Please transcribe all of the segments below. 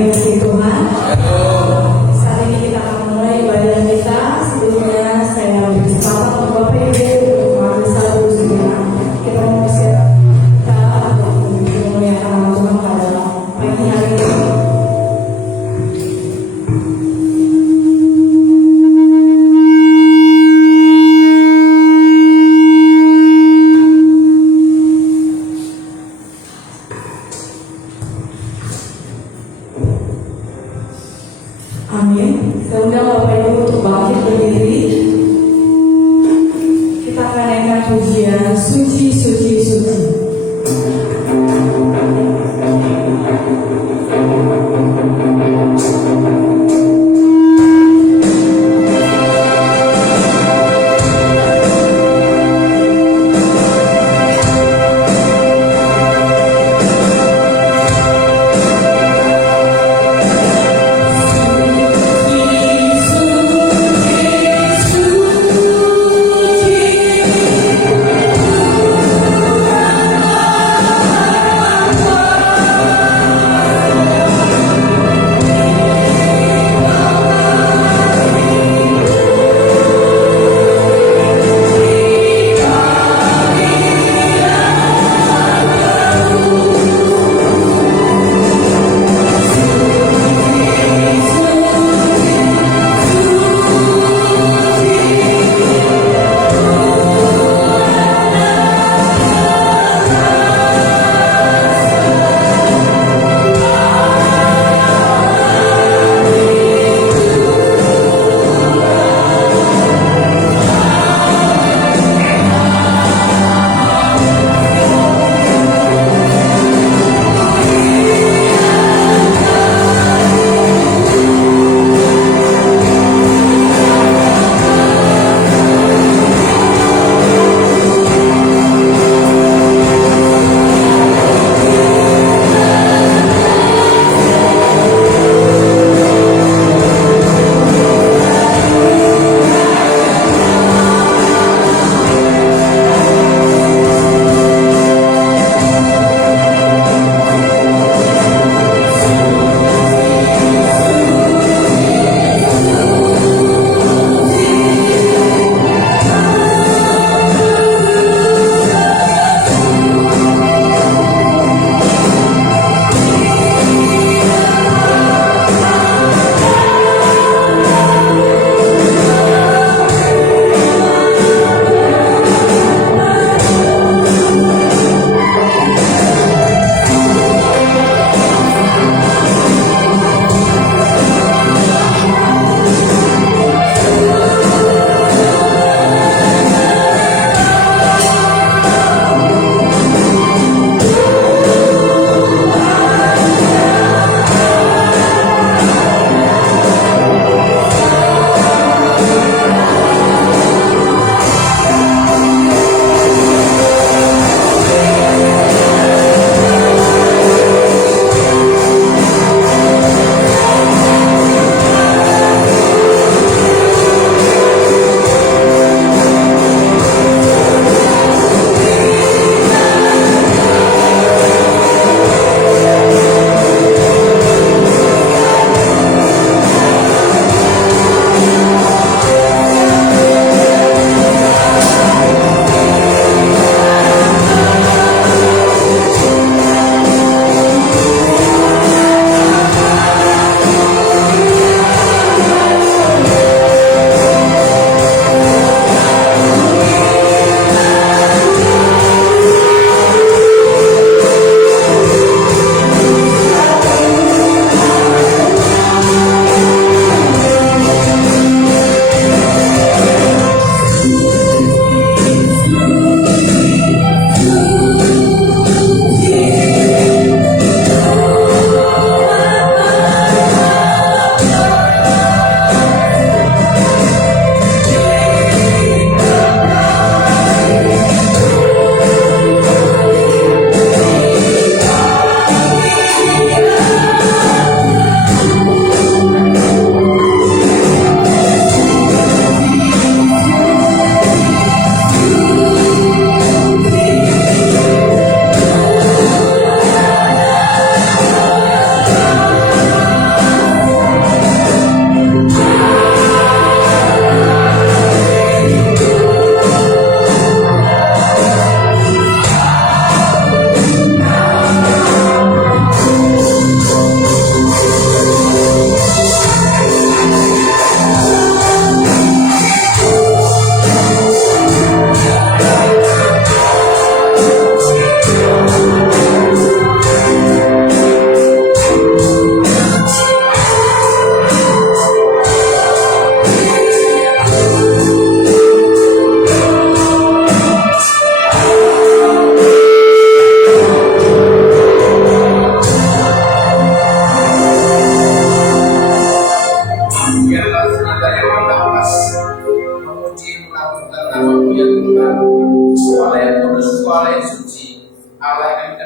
dikasih Tuhan. Saat ini kita akan mulai ibadah kita. Sebelumnya saya berkesempatan untuk Bapak Ibu untuk mengambil satu sejenak. Kita mau bersiap kita untuk memuliakan nama Tuhan pada pagi hari ini. Amin. Saya undang Bapak Ibu untuk bangkit berdiri. Kita akan naikkan pujian Suci, Suci, Suci. Suci,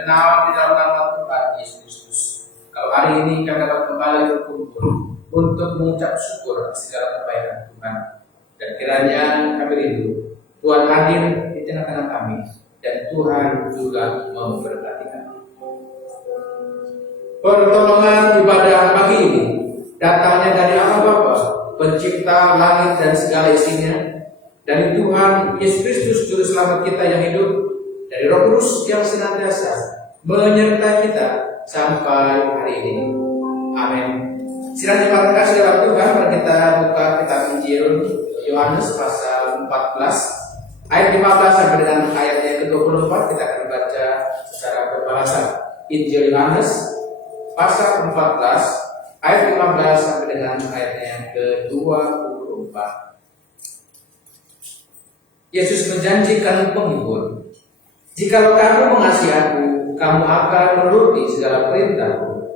kenal di dalam nama Tuhan Yesus Kristus. Kalau hari ini kami dapat kembali berkumpul untuk mengucap syukur atas segala kebaikan Tuhan, dan kiranya kami rindu Tuhan hadir di tengah-tengah kami, dan Tuhan juga memberkati kami. Pertolongan ibadah pagi ini datangnya dari Allah Bapa, Pencipta langit dan segala isinya, dari Tuhan Yesus Kristus Juru Selamat kita yang hidup, dari Roh Kudus yang senantiasa menyertai kita sampai hari ini. Amin. Silakan terima kasih dalam Tuhan. Mari kita buka kitab Injil Yohanes pasal 14 ayat 15 sampai dengan ayat yang ke-24. Kita akan baca secara berbahasa. Injil Yohanes pasal 14 ayat 15 sampai dengan ayat yang ke-24. Yesus menjanjikan penghibur. Jikalau kamu mengasihi aku, kamu akan menuruti segala perintahku.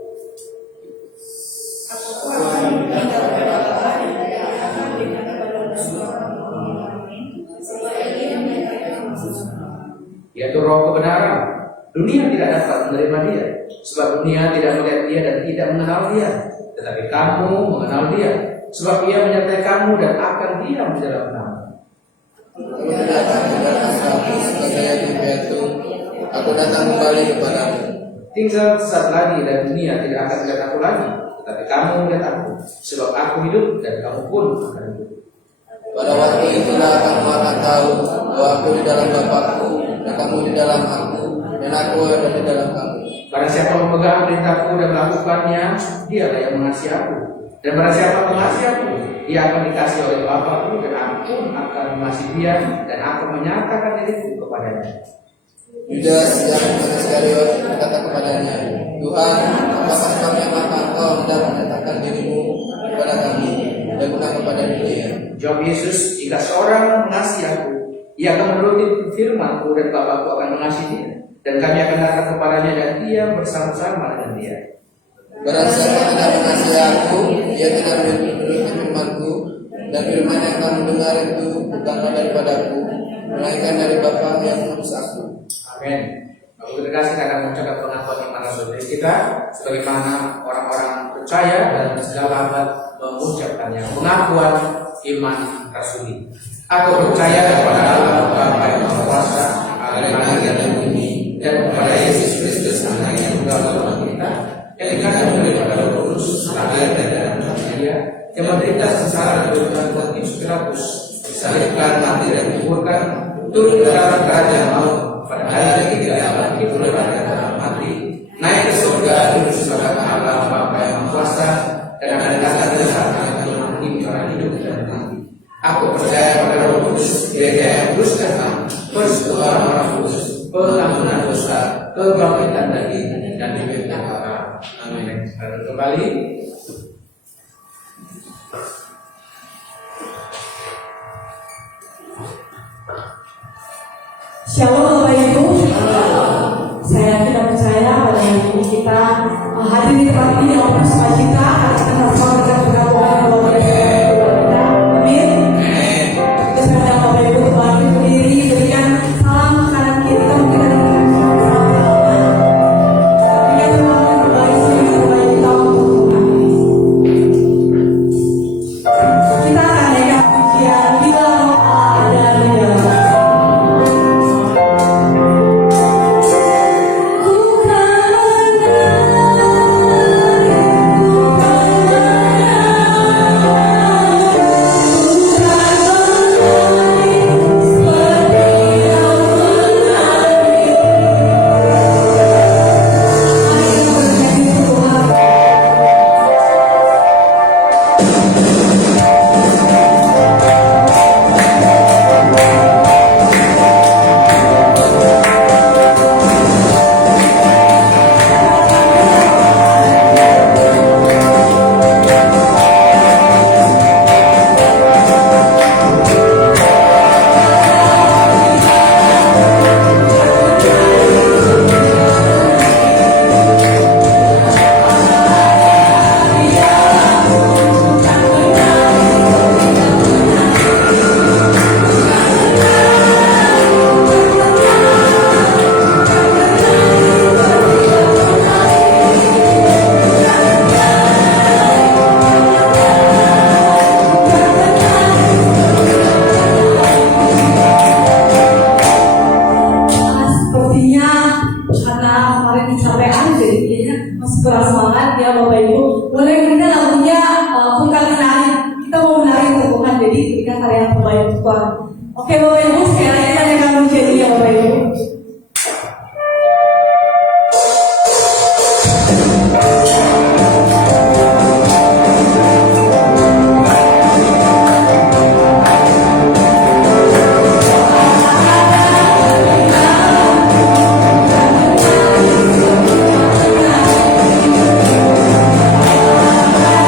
Yaitu Roh kebenaran. Dunia tidak dapat menerima dia, sebab dunia tidak melihat dia dan tidak mengenal dia. Tetapi kamu mengenal dia, sebab ia menyertai kamu dan akan diam di dalam kamu. Aku datang kembali kepadamu. Tinggal sesaat lagi dan dunia tidak akan melihat aku lagi, tetapi kamu melihat aku, sebab aku hidup dan kamu pun akan hidup. Pada waktu itulah kamu akan tahu bahwa aku di dalam Bapakku dan kamu di dalam aku dan aku ada di dalam kamu. Barang siapa memegang perintahku dan melakukannya, dialah yang mengasihi aku. Dan barang siapa mengasihi aku, ia akan dikasihi oleh Bapakku, dan aku akan mengasihi dia dan akan menyatakan diriku kepadanya. Yudas yang Iskariot berkata kepadanya, Tuhan, apakah kami akan engkau hendak menyatakan dirimu kepada kami dan bukan kepada dunia? Jawab Yesus, jika seorang mengasihi aku, ia akan menuruti firman-Ku dan Bapakku akan mengasihi dia, dan kami akan datang kepadanya dan dia bersama-sama dengan dia. Barang siapa tidak mengasihi aku, dia tidak menuruti firman-Ku, dan firman yang kamu dengar itu bukanlah daripadaku, melainkan dari Bapa yang mengutus aku. Amin. Aku terkasih akan mengucapkan pengakuan iman saudara kita, sebagaimana orang-orang percaya dan segala abad mengucapkannya. Pengakuan iman rasuli. Aku percaya kepada Allah Bapa yang Maha Kuasa, Allah langit dan bumi, dan kepada Yesus Kristus Anak yang tunggal Bapa kita, yang dikasih daripada Roh Kudus, lahir dari dalam Dia, yang menderita sengsara di dalam Pontius Pilatus, disalibkan, mati dan dikuburkan, turun ke dalam kerajaan maut, pada hari ketiga bangkit dari dalam mati, naik ke surga, duduk sebelah kanan Allah Bapa yang Maha Kuasa, dan akan datang ke sana untuk menghakimi orang hidup dan mati. Aku percaya pada Roh Kudus, Gereja yang kudus dan am, persekutuan orang kudus, pengampunan dosa, kebangkitan daging, dan hidup yang kekal. Amin. Lalu kembali. Shalom Bapak Ibu. Saya tidak percaya pada hari ini kita hadir di tempat ini dalam bersukacita karena kita bersama dengan pengakuan bahwa kita. Amin. Kita sedang Bapak Ibu kembali berdiri berikan salam kanan kiri kita mungkin ada berikan semangat kembali sini supaya kita untuk ya Bapak Ibu. Boleh kita lagunya bukan menari. Kita mau menari untuk Tuhan. Jadi kita karya terbaik untuk Tuhan. Oke Bapak Ibu, sekali lagi saya akan menjadi ya Bapak Ibu. Terima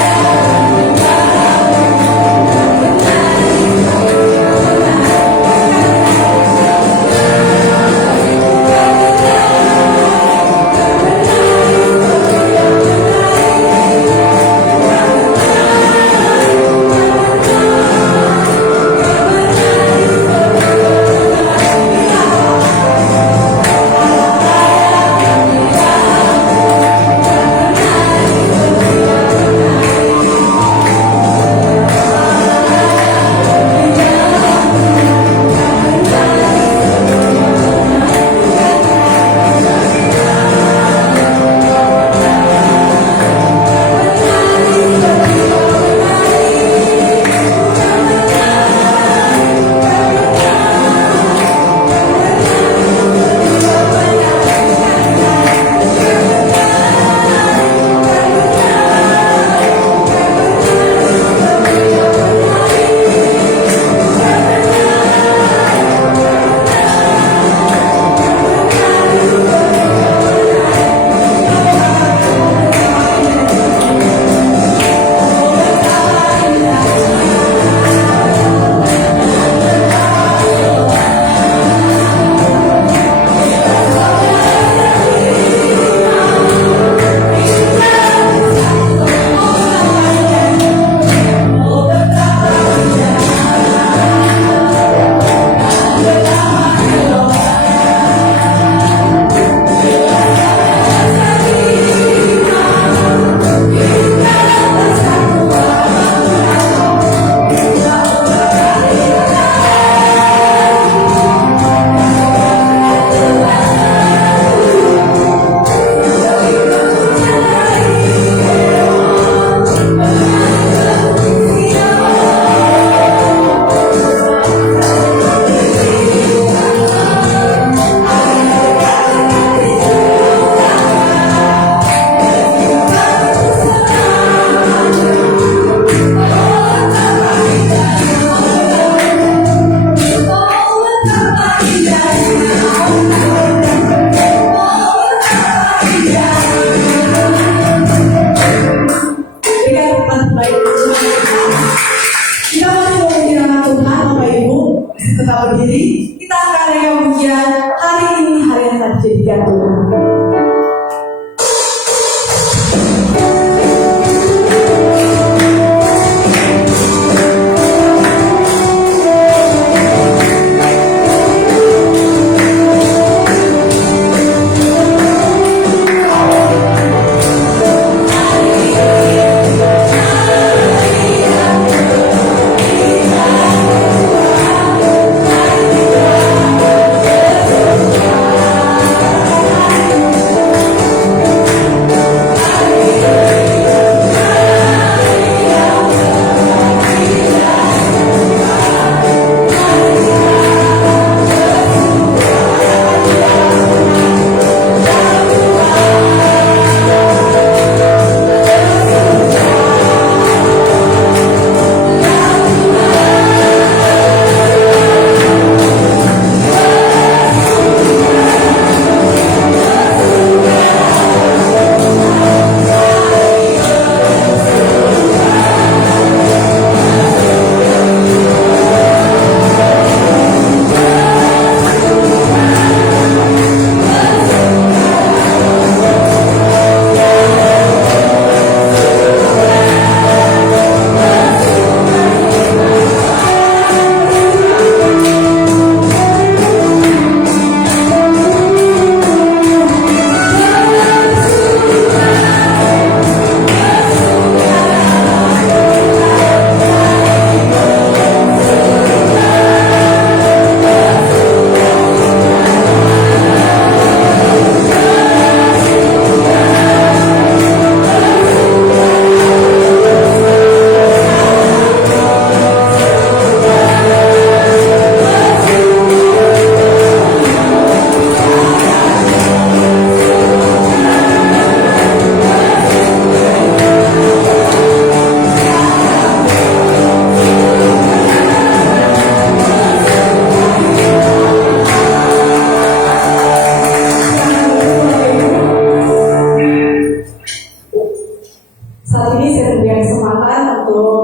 Saat ini saya berikan kesempatan untuk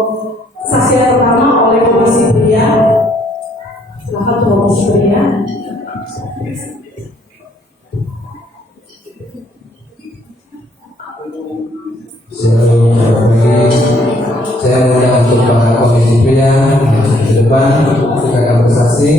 saksi yang pertama oleh Komisi Pria. Silakan Komisi Pria. Saya mengundang untuk para komisi pria di depan kita akan bersaksi.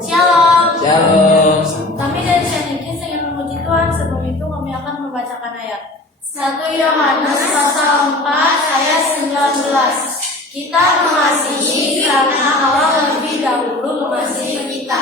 Shalom. Shalom. Kami dari Sanikis ingin memuji Tuhan. Sebelum itu kami akan membacakan ayat 1 Yohanes pasal 4 ayat 19. Kita mengasihi karena Allah lebih dahulu mengasihi kita.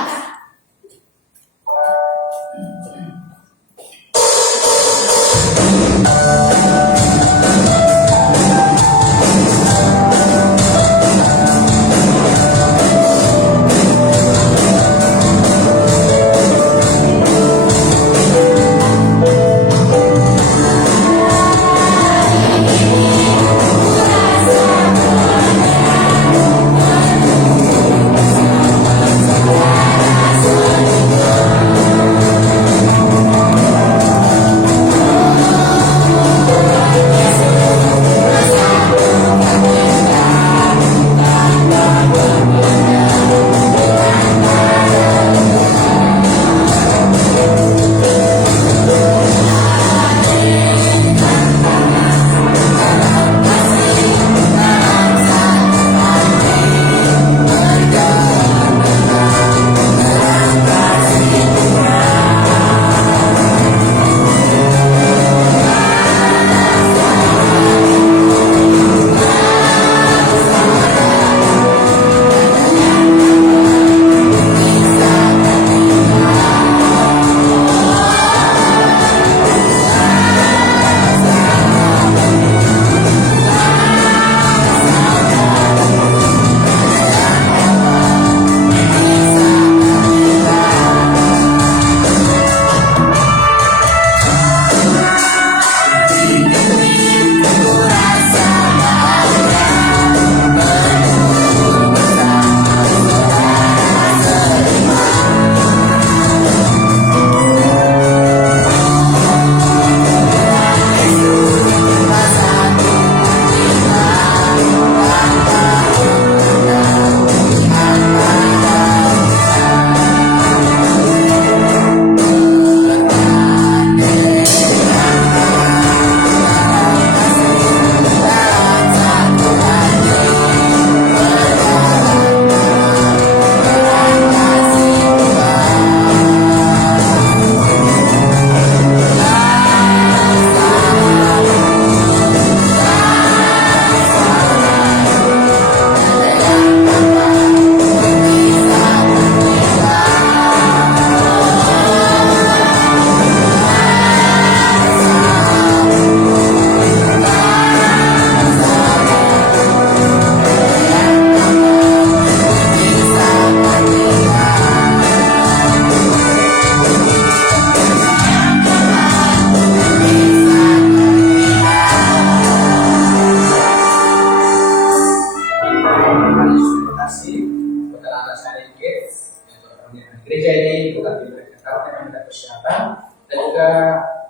Gereja ini bukan kita persiapan dan juga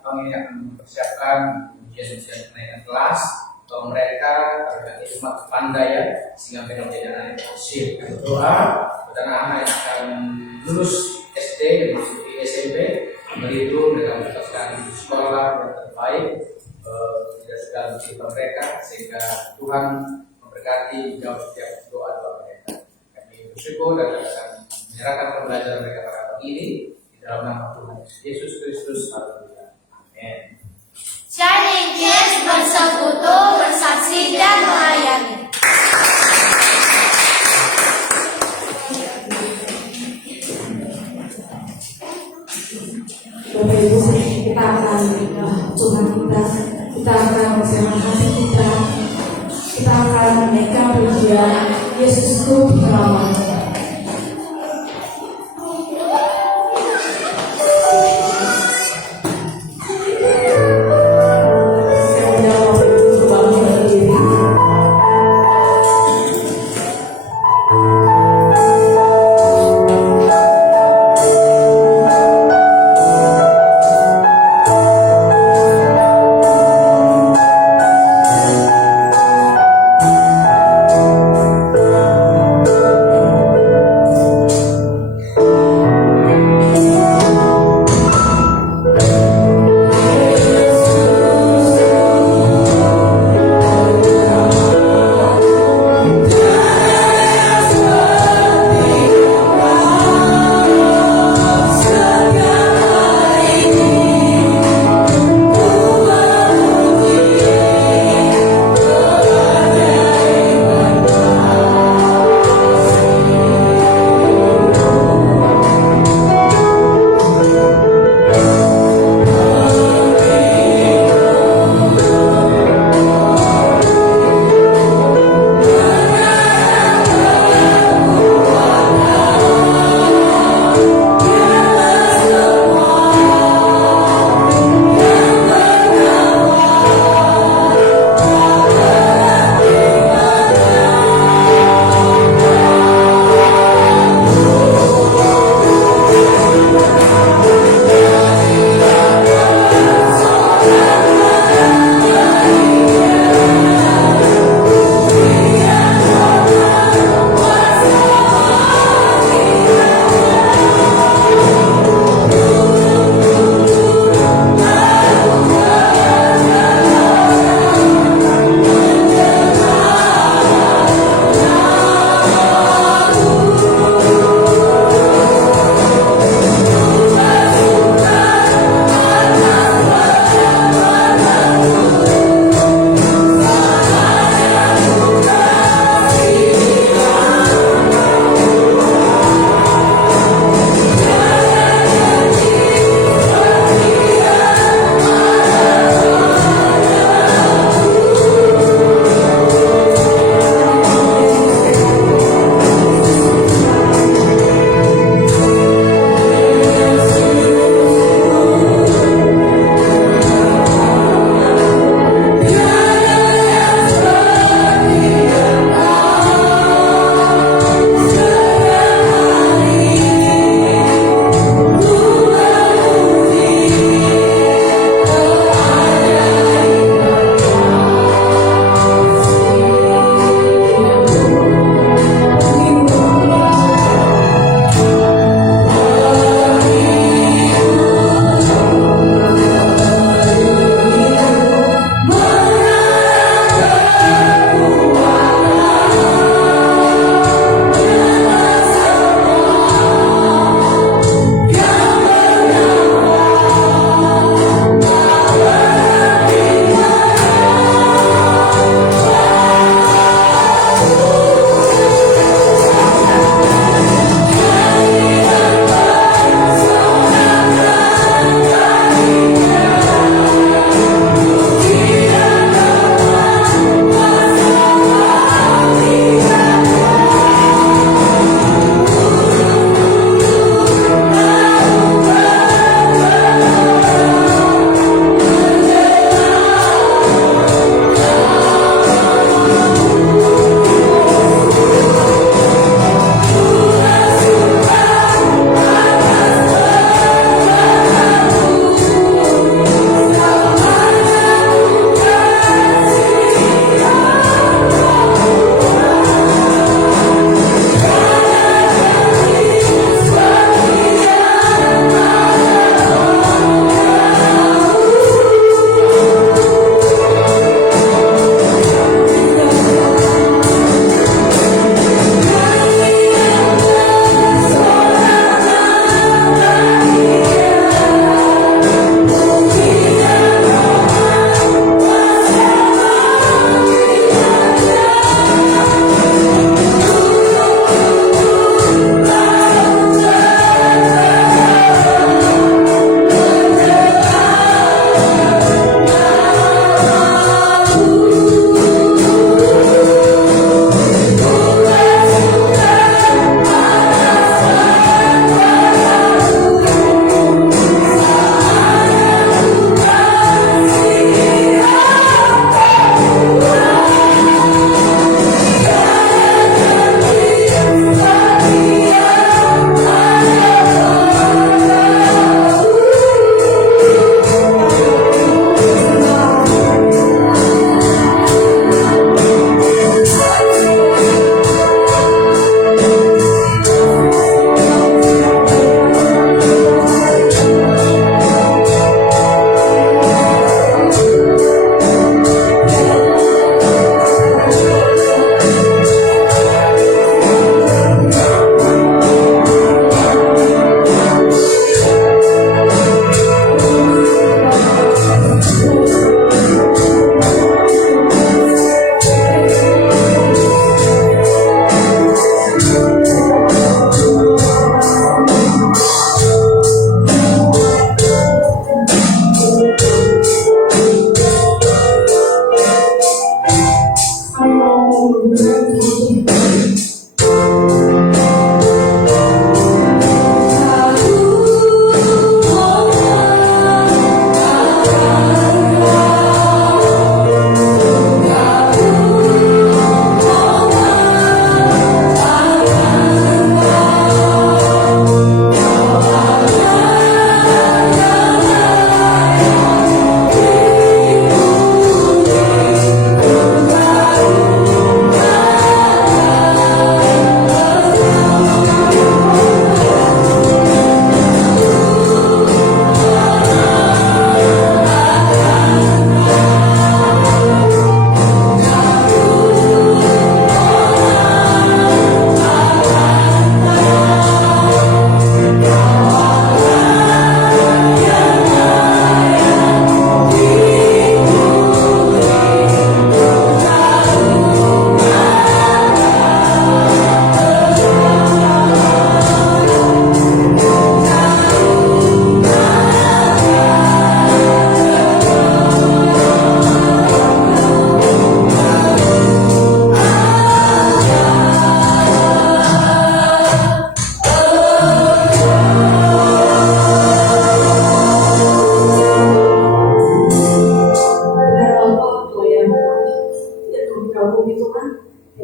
kami akan mempersiapkan ujian-ujian kenaikan kelas bahwa mereka terdapat hikmat kepandaian sehingga mereka menjadi anak yang bersih. Berdoa buat anak-anak yang akan lulus SD dan masuk di SMP, itu mereka mendapatkan sekolah yang terbaik tidak segala musibah mereka sehingga Tuhan memberkati jauh setiap doa-doa mereka. Kami bersyukur dan akan menyerahkan pembelajaran mereka pada hari ini di dalam nama Tuhan Yesus Kristus. Haleluya. Amin. Shining Kids bersekutu, bersaksi dan melayani. Bapak Ibu, kita akan Tuhan kita akan bersama hati kita akan menaikkan pujian Yesus itu penolong. Saya undang Bapak Ibu untuk bangun berdiri.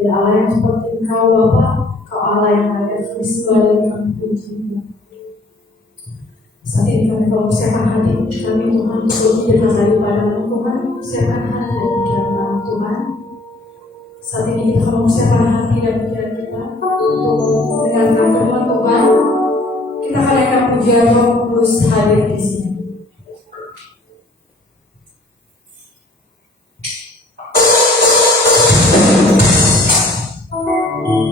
Tidak Allah yang seperti Engkau Bapa, Kau Allah yang ada di segala dan kami puji. Saat ini kami kalau persiapkan hati kami Tuhan untuk tidak daripada Tuhan, persiapkan hati dan pikiran kami Tuhan. Saat ini kita kalau persiapkan hati dan pikiran kita untuk mendengarkan firman Tuhan, kita akan akan pujian Roh Kudus hadir di sini. Amin.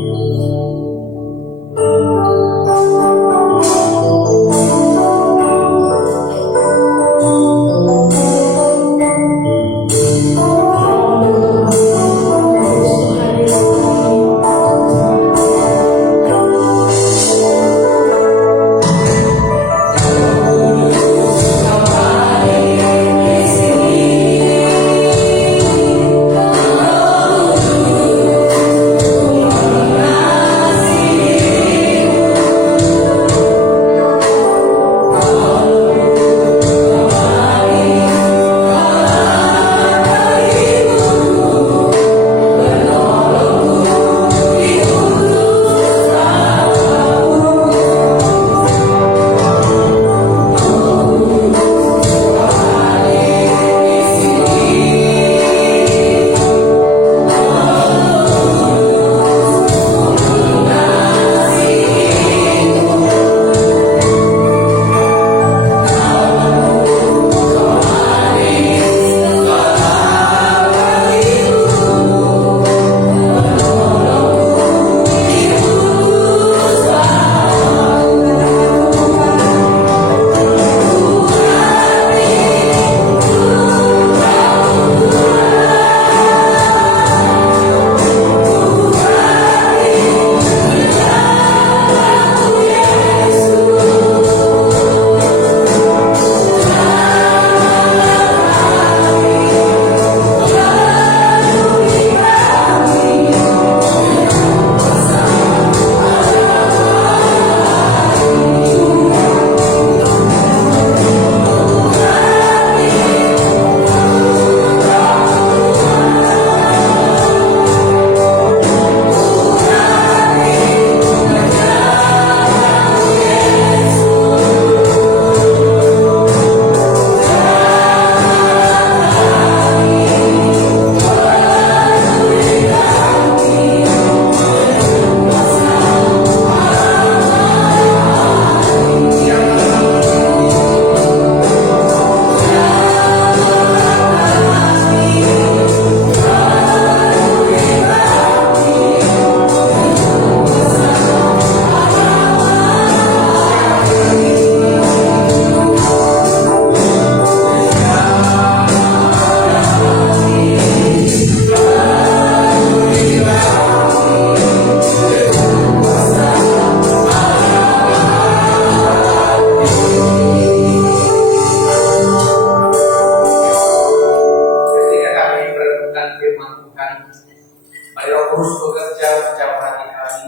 terus bekerja sejak hati kami,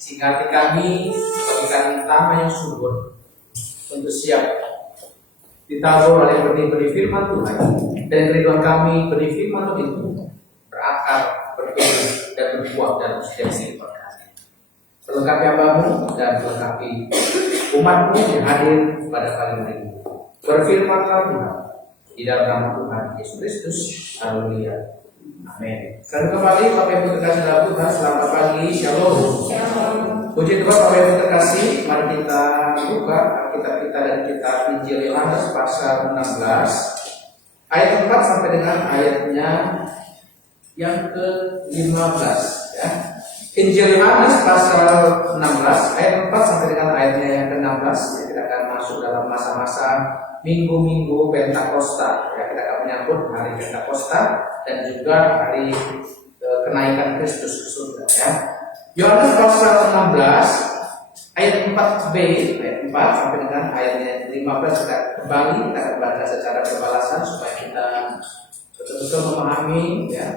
sehingga hati kami bagikan tanah yang subur untuk siap ditabur oleh benih-benih firman Tuhan, dan kerinduan kami benih firman Tuhan itu berakar, bertumbuh dan berbuah dalam setiap kehidupan kami. Melengkapi hambamu dan melengkapi umatmu yang hadir pada kali ini. Berfirmanlah Tuhan di dalam nama Tuhan Yesus Kristus. Haleluya. Amin. Selamat kembali Bapak Ibu terkasih dalam Tuhan. Selamat pagi. Shalom. Puji Tuhan Bapak Ibu terkasih. Mari kita buka Alkitab kita dan kitab Injil Yohanes pasal 16 ayat 4 sampai dengan ayatnya yang ke-15 ya. Injil Yohanes pasal 16 ayat 4 sampai dengan ayatnya yang ke-16 ya, kita akan masuk dalam masa-masa minggu-minggu Pentakosta ya, kita akan menyambut hari Pentakosta dan juga hari kenaikan Kristus ke surga ya. Yohanes pasal 16 ayat 4b ayat 4 sampai dengan ayatnya 15 kita kembali kita akan baca secara berbalasan supaya kita betul-betul memahami ya,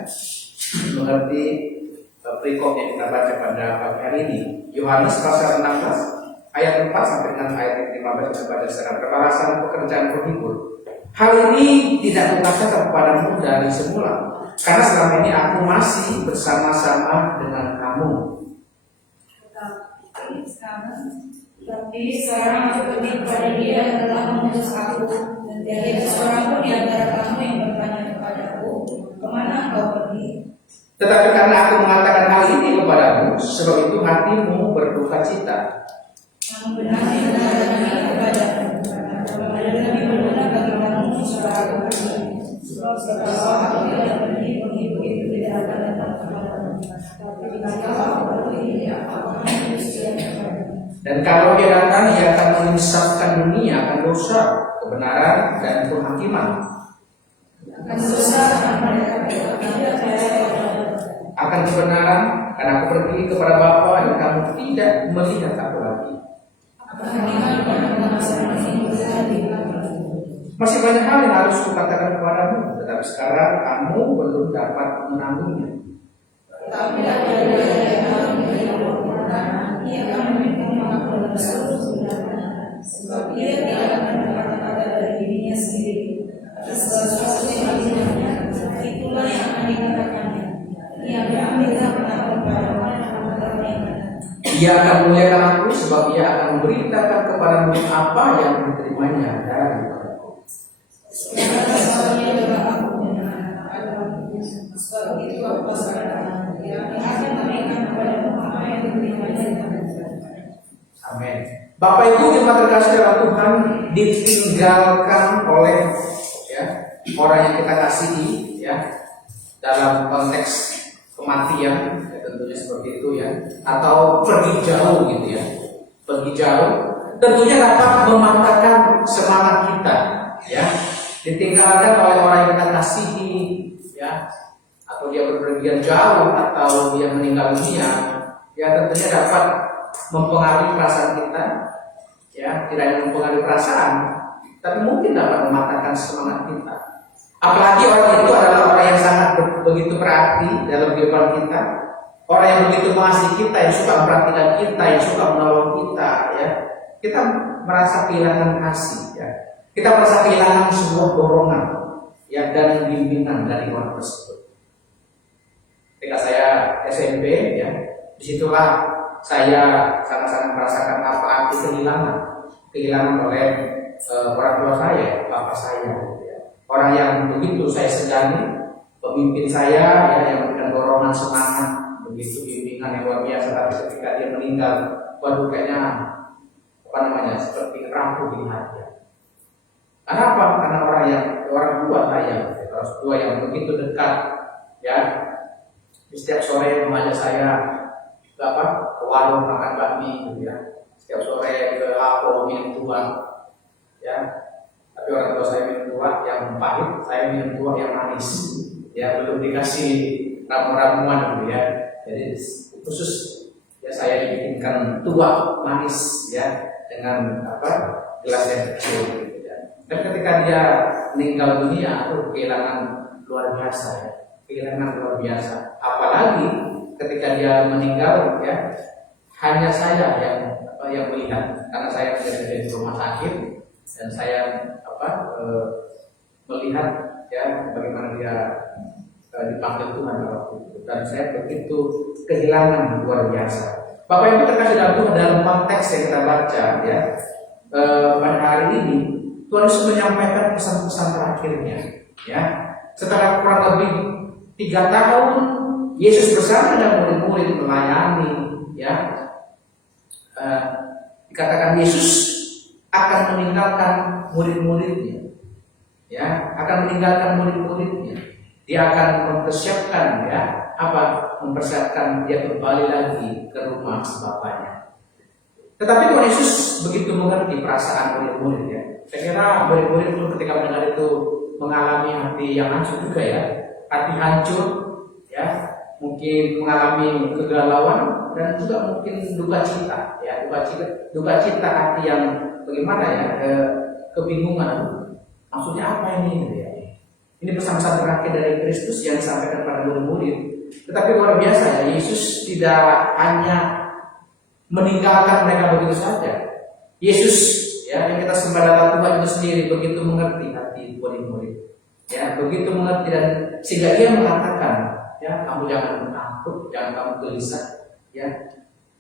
mengerti perikop yang kita baca pada pagi hari ini. Yohanes pasal 16 ayat 4 sampai dengan ayat 15 kita baca secara berbalasan pekerjaan penghibur. Hal ini tidak kukatakan kepadamu dari semula, karena selama ini aku masih bersama-sama dengan kamu. Tapi sekarang aku pergi kepada dia yang telah mengutus aku, dan tiada seorang pun di antara kamu yang bertanya kepadaku, kemana engkau pergi? Tetapi karena aku mengatakan hal ini kepadamu, sebab itu hatimu berduka cita. Namun benarnya kami kepadamu, kepada kami berguna bagi kamu supaya aku pergi. Sebab kalau aku tidak pergi, penghibur itu tidak akan datang kepadamu. Tapi jika aku pergi, dia akan mengutusnya kepadamu. Dan kalau dia datang, dia akan menyesatkan dunia akan dosa, kebenaran, dan penghakiman. Akan kebenaran, karena aku pergi kepada Bapa dan kamu tidak melihat aku lagi. Masih banyak hal yang harus kukatakan kepadamu, tetapi sekarang kamu belum dapat menanggungnya. Tapi ada ia akan meminta maaf dalam seluruh sebenarnya, sebab ia tidak akan berkata-kata dari dirinya sendiri, atas sesuatu yang dirinya, itulah yang akan dikatakannya. Ia mengambil pendapat pada orang yang mengatakannya. Ia akan memuliakan aku, sebab ia akan memberitakan kepadamu apa yang diterimanya daripadaku. Soalnya juga aku benar, sebab itu aku pasangan, ia akan memberikan kepadamu apa yang diterimanya. Amin. Bapak Ibu jemaat terkasih dalam Tuhan, ditinggalkan oleh ya, orang yang kita kasihi ya, dalam konteks kematian ya, tentunya seperti itu ya, atau pergi jauh gitu ya, pergi jauh tentunya dapat mematahkan semangat kita ya, ditinggalkan oleh orang yang kita kasihi ya, atau dia berpergian jauh atau dia meninggal dunia ya, tentunya dapat mempengaruhi perasaan kita ya, tidak hanya mempengaruhi perasaan tapi mungkin dapat mematahkan semangat kita. Apalagi orang itu adalah orang yang sangat begitu berarti dalam kehidupan kita, orang yang begitu mengasihi kita, yang suka memperhatikan kita, yang suka menolong kita ya, kita merasa kehilangan kasih ya, kita merasa kehilangan sebuah dorongan ya, dan bimbingan dari orang tersebut. Ketika saya SMP ya, disitulah saya sangat-sangat merasakan apa arti kehilangan oleh orang tua saya, bapak saya, gitu ya. Orang yang begitu saya segani, pemimpin saya ya, yang memberikan dorongan semangat, begitu bimbingan yang luar biasa. Tapi ketika dia meninggal, waduh kayaknya seperti rapuh di hati. Kenapa? Karena orang tua saya, orang tua yang begitu dekat ya, di setiap sore mengajak saya ke warung makan bakmi gitu ya, setiap sore ke Lapo minum tua ya, tapi orang tua saya minum tua yang pahit, saya minum tua yang manis ya, belum dikasih ramuan gitu ya, jadi khusus ya saya dibikinkan tua manis ya, dengan gelas yang kecil gitu ya. Dan ketika dia meninggal dunia, kehilangan luar biasa ya, kehilangan luar biasa, apalagi ketika dia meninggal, ya, hanya saya yang melihat, karena saya berada di rumah sakit dan saya melihat ya bagaimana dia dipanggil Tuhan waktu itu, dan saya begitu kehilangan luar biasa. Bapak Ibu terkasih dalam Tuhan, dalam konteks yang kita baca ya pada hari ini, Tuhan Yesus menyampaikan pesan-pesan terakhirnya ya. Setelah kurang lebih 3 tahun Yesus bersama dengan murid-murid melayani ya, dikatakan Yesus akan meninggalkan murid-muridnya ya, akan meninggalkan murid-muridnya. Dia akan mempersiapkan ya, mempersiapkan dia kembali lagi ke rumah Bapaknya. Tetapi Tuhan Yesus begitu mengerti perasaan murid-murid ya. Saya kira murid-murid pun ketika mendengar itu mengalami hati yang hancur juga ya, hati hancur ya, mungkin mengalami kegalauan dan juga mungkin duka cita ya, duka cita hati yang bagaimana ya, kebingungan. Maksudnya apa ini gitu ya? Ini pesan-pesan terakhir dari Kristus yang disampaikan pada murid-murid. Tetapi luar biasa ya, Yesus tidak hanya meninggalkan mereka begitu saja. Yesus ya, yang kita sembah dalam Tuhan itu sendiri begitu mengerti hati murid-murid. Ya, begitu mengerti, dan sehingga dia mengatakan, ya, kamu jangan takut, jangan kamu gelisah, ya.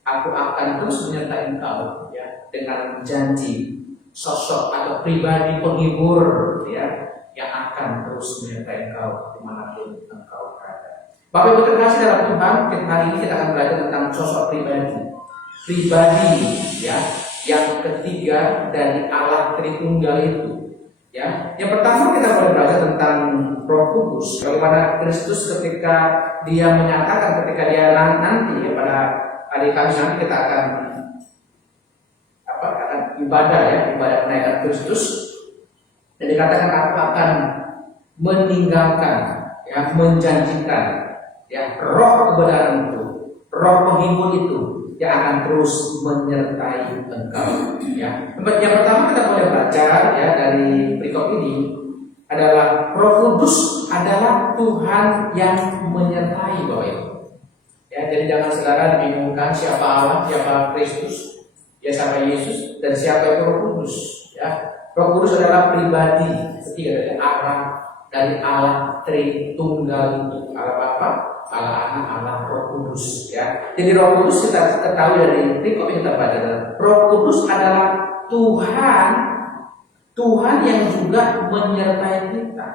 Aku akan terus menyertai engkau, ya, dengan janji sosok atau pribadi penghibur, ya, yang akan terus menyertai engkau dimanapun engkau berada. Bapak Ibu terkasih dalam Tuhan, hari ini kita akan belajar tentang sosok pribadi, ya, yang ketiga dari Allah Tritunggal itu. Ya, yang pertama kita boleh belajar tentang Roh Kudus. Bagaimana Kristus ketika dia menyatakan, ketika dia nanti ya, pada hari Kamis nanti kita akan ibadah ya, ibadah kenaikan Kristus. Dan dikatakan aku akan meninggalkan, ya, menjanjikan, ya, Roh kebenaran itu, Roh penghibur itu yang akan terus menyertai engkau. Ya. Yang pertama kita boleh belajar ya dari perikop ini adalah Roh Kudus adalah Tuhan yang menyertai Bapak Ibu. Ya, jadi jangan saudara dibingungkan siapa Allah, siapa Kristus, ya siapa Yesus, dan siapa itu Roh Kudus. Ya. Roh Kudus adalah pribadi ketiga dari Allah Tritunggal itu. Allah Bapa, Allah Anak, Allah Roh Kudus. Ya. Jadi Roh Kudus kita ketahui dari perikop yang kita baca. Roh Kudus adalah Tuhan yang juga menyertai kita.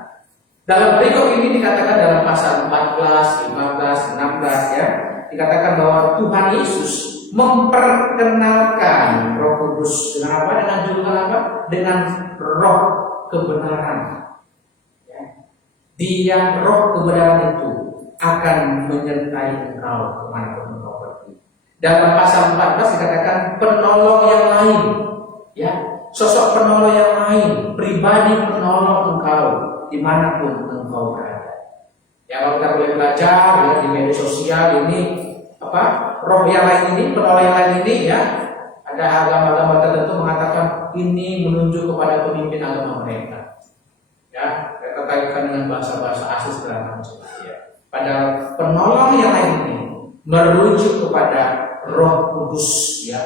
Dalam perikop ini dikatakan dalam pasal 14, 15, 16 ya, dikatakan bahwa Tuhan Yesus memperkenalkan Roh Kudus dengan apa? Dengan judul apa? Dengan Roh kebenaran. Ya. Dia Roh kebenaran itu akan menyertai engkau kemanapun engkau pergi. Dalam pasal 14 dikatakan penolong yang lain, ya, sosok penolong yang lain, pribadi penolong engkau dimanapun engkau berada. Ya, kalau kita boleh belajar ya, di media sosial ini roh yang lain ini, penolong yang lain ini ya, ada agama-agama tertentu mengatakan ini menunjuk kepada pemimpin agama mereka. Ya, mereka kaitkan dengan bahasa-bahasa asli segala macam. Ya. Padahal penolong yang lain ini merujuk kepada Roh Kudus, ya,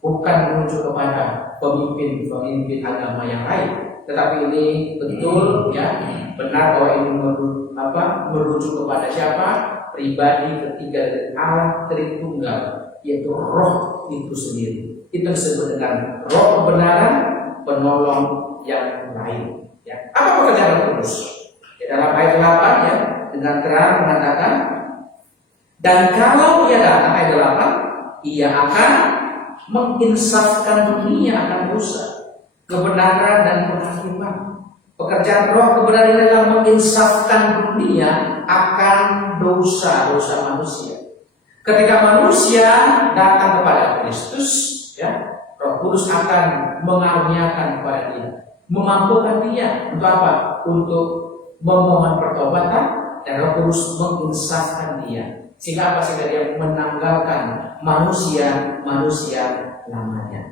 bukan merujuk kepada pemimpin agama yang lain. Tetapi ini betul, ya, benar bahwa ini merujuk kepada siapa? Pribadi ketiga dari Allah Tritunggal, yaitu Roh itu sendiri. Itu disebut dengan Roh kebenaran, penolong yang lain. Ya. Apa pekerjaan Roh Kudus? Ya, dalam ayat 8 ya, dengan terang mengatakan, dan kalau ia datang, ayat 8, ia akan menginsafkan dunia akan dosa, kebenaran dan penghakiman. Pekerjaan Roh kebenaran ini adalah menginsafkan dunia akan dosa-dosa manusia. Ketika manusia datang kepada Kristus, ya, Roh Kudus akan mengaruniakan kepada dia, memampukan dia untuk apa? Untuk memohon pertobatan, dan Roh Kudus menginsafkan dia. Sehingga apa? Sehingga dia menanggalkan manusia namanya,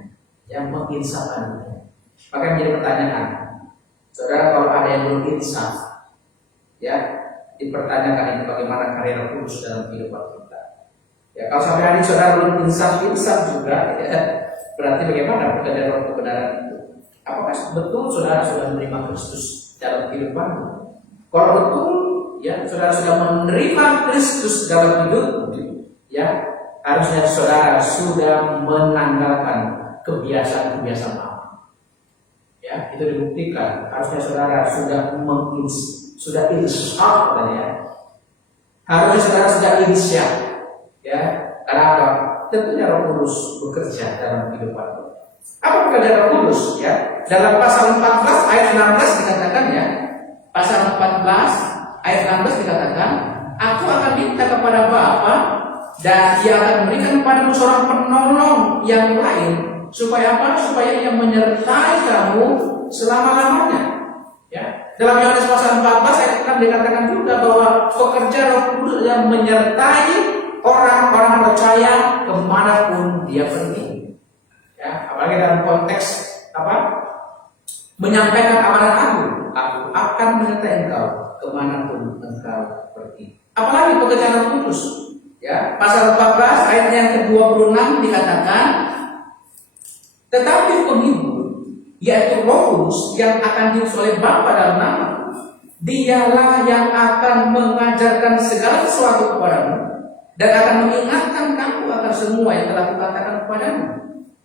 yang menginsafkan dia. Maka menjadi pertanyaan, saudara, kalau ada yang belum insaf, ya, dipertanyakan ini bagaimana karya Roh Kudus dalam kehidupan kita. Ya, kalau sampai hari saudara belum insaf juga, ya, berarti bagaimana pekerjaan roh kebenaran itu? Apakah betul saudara sudah menerima Kristus dalam kehidupanmu? Kalau betul, ya saudara sudah menerima Kristus dalam hidup, ya harusnya saudara sudah menanggalkan kebiasaan-kebiasaan lama. Ya, itu dibuktikan. Harusnya saudara sudah insaf, ya. Harusnya saudara sudah insaf, ya. Karena apa? Tentunya Roh Kudus bekerja dalam kehidupan. Apa pekerjaan Roh Kudus? Ya, dalam pasal 14 ayat 16 dikatakan, ya, pasal 14 ayat 16 dikatakan, aku akan minta kepada Bapa dan Ia akan memberikan kepadamu seorang penolong yang lain, supaya apa? Supaya Ia menyertai kamu selama-lamanya. Ya, dalam Yohanes pasal 14 ayat 6 dikatakan juga bahwa pekerja Roh Kudus yang menyertai orang-orang percaya kemanapun dia pergi. Ya, apalagi dalam konteks apa? Menyampaikan amanat aku akan menyertai engkau kemanapun engkau pergi. Apalagi pekerjaan Roh Kudus. Ya, pasal 14 ayat yang ke-26 dikatakan, tetapi penghibur, yaitu Roh Kudus yang akan diutus oleh Bapa dalam nama, Dialah yang akan mengajarkan segala sesuatu kepadamu dan akan mengingatkan kamu akan semua yang telah kukatakan kepadamu.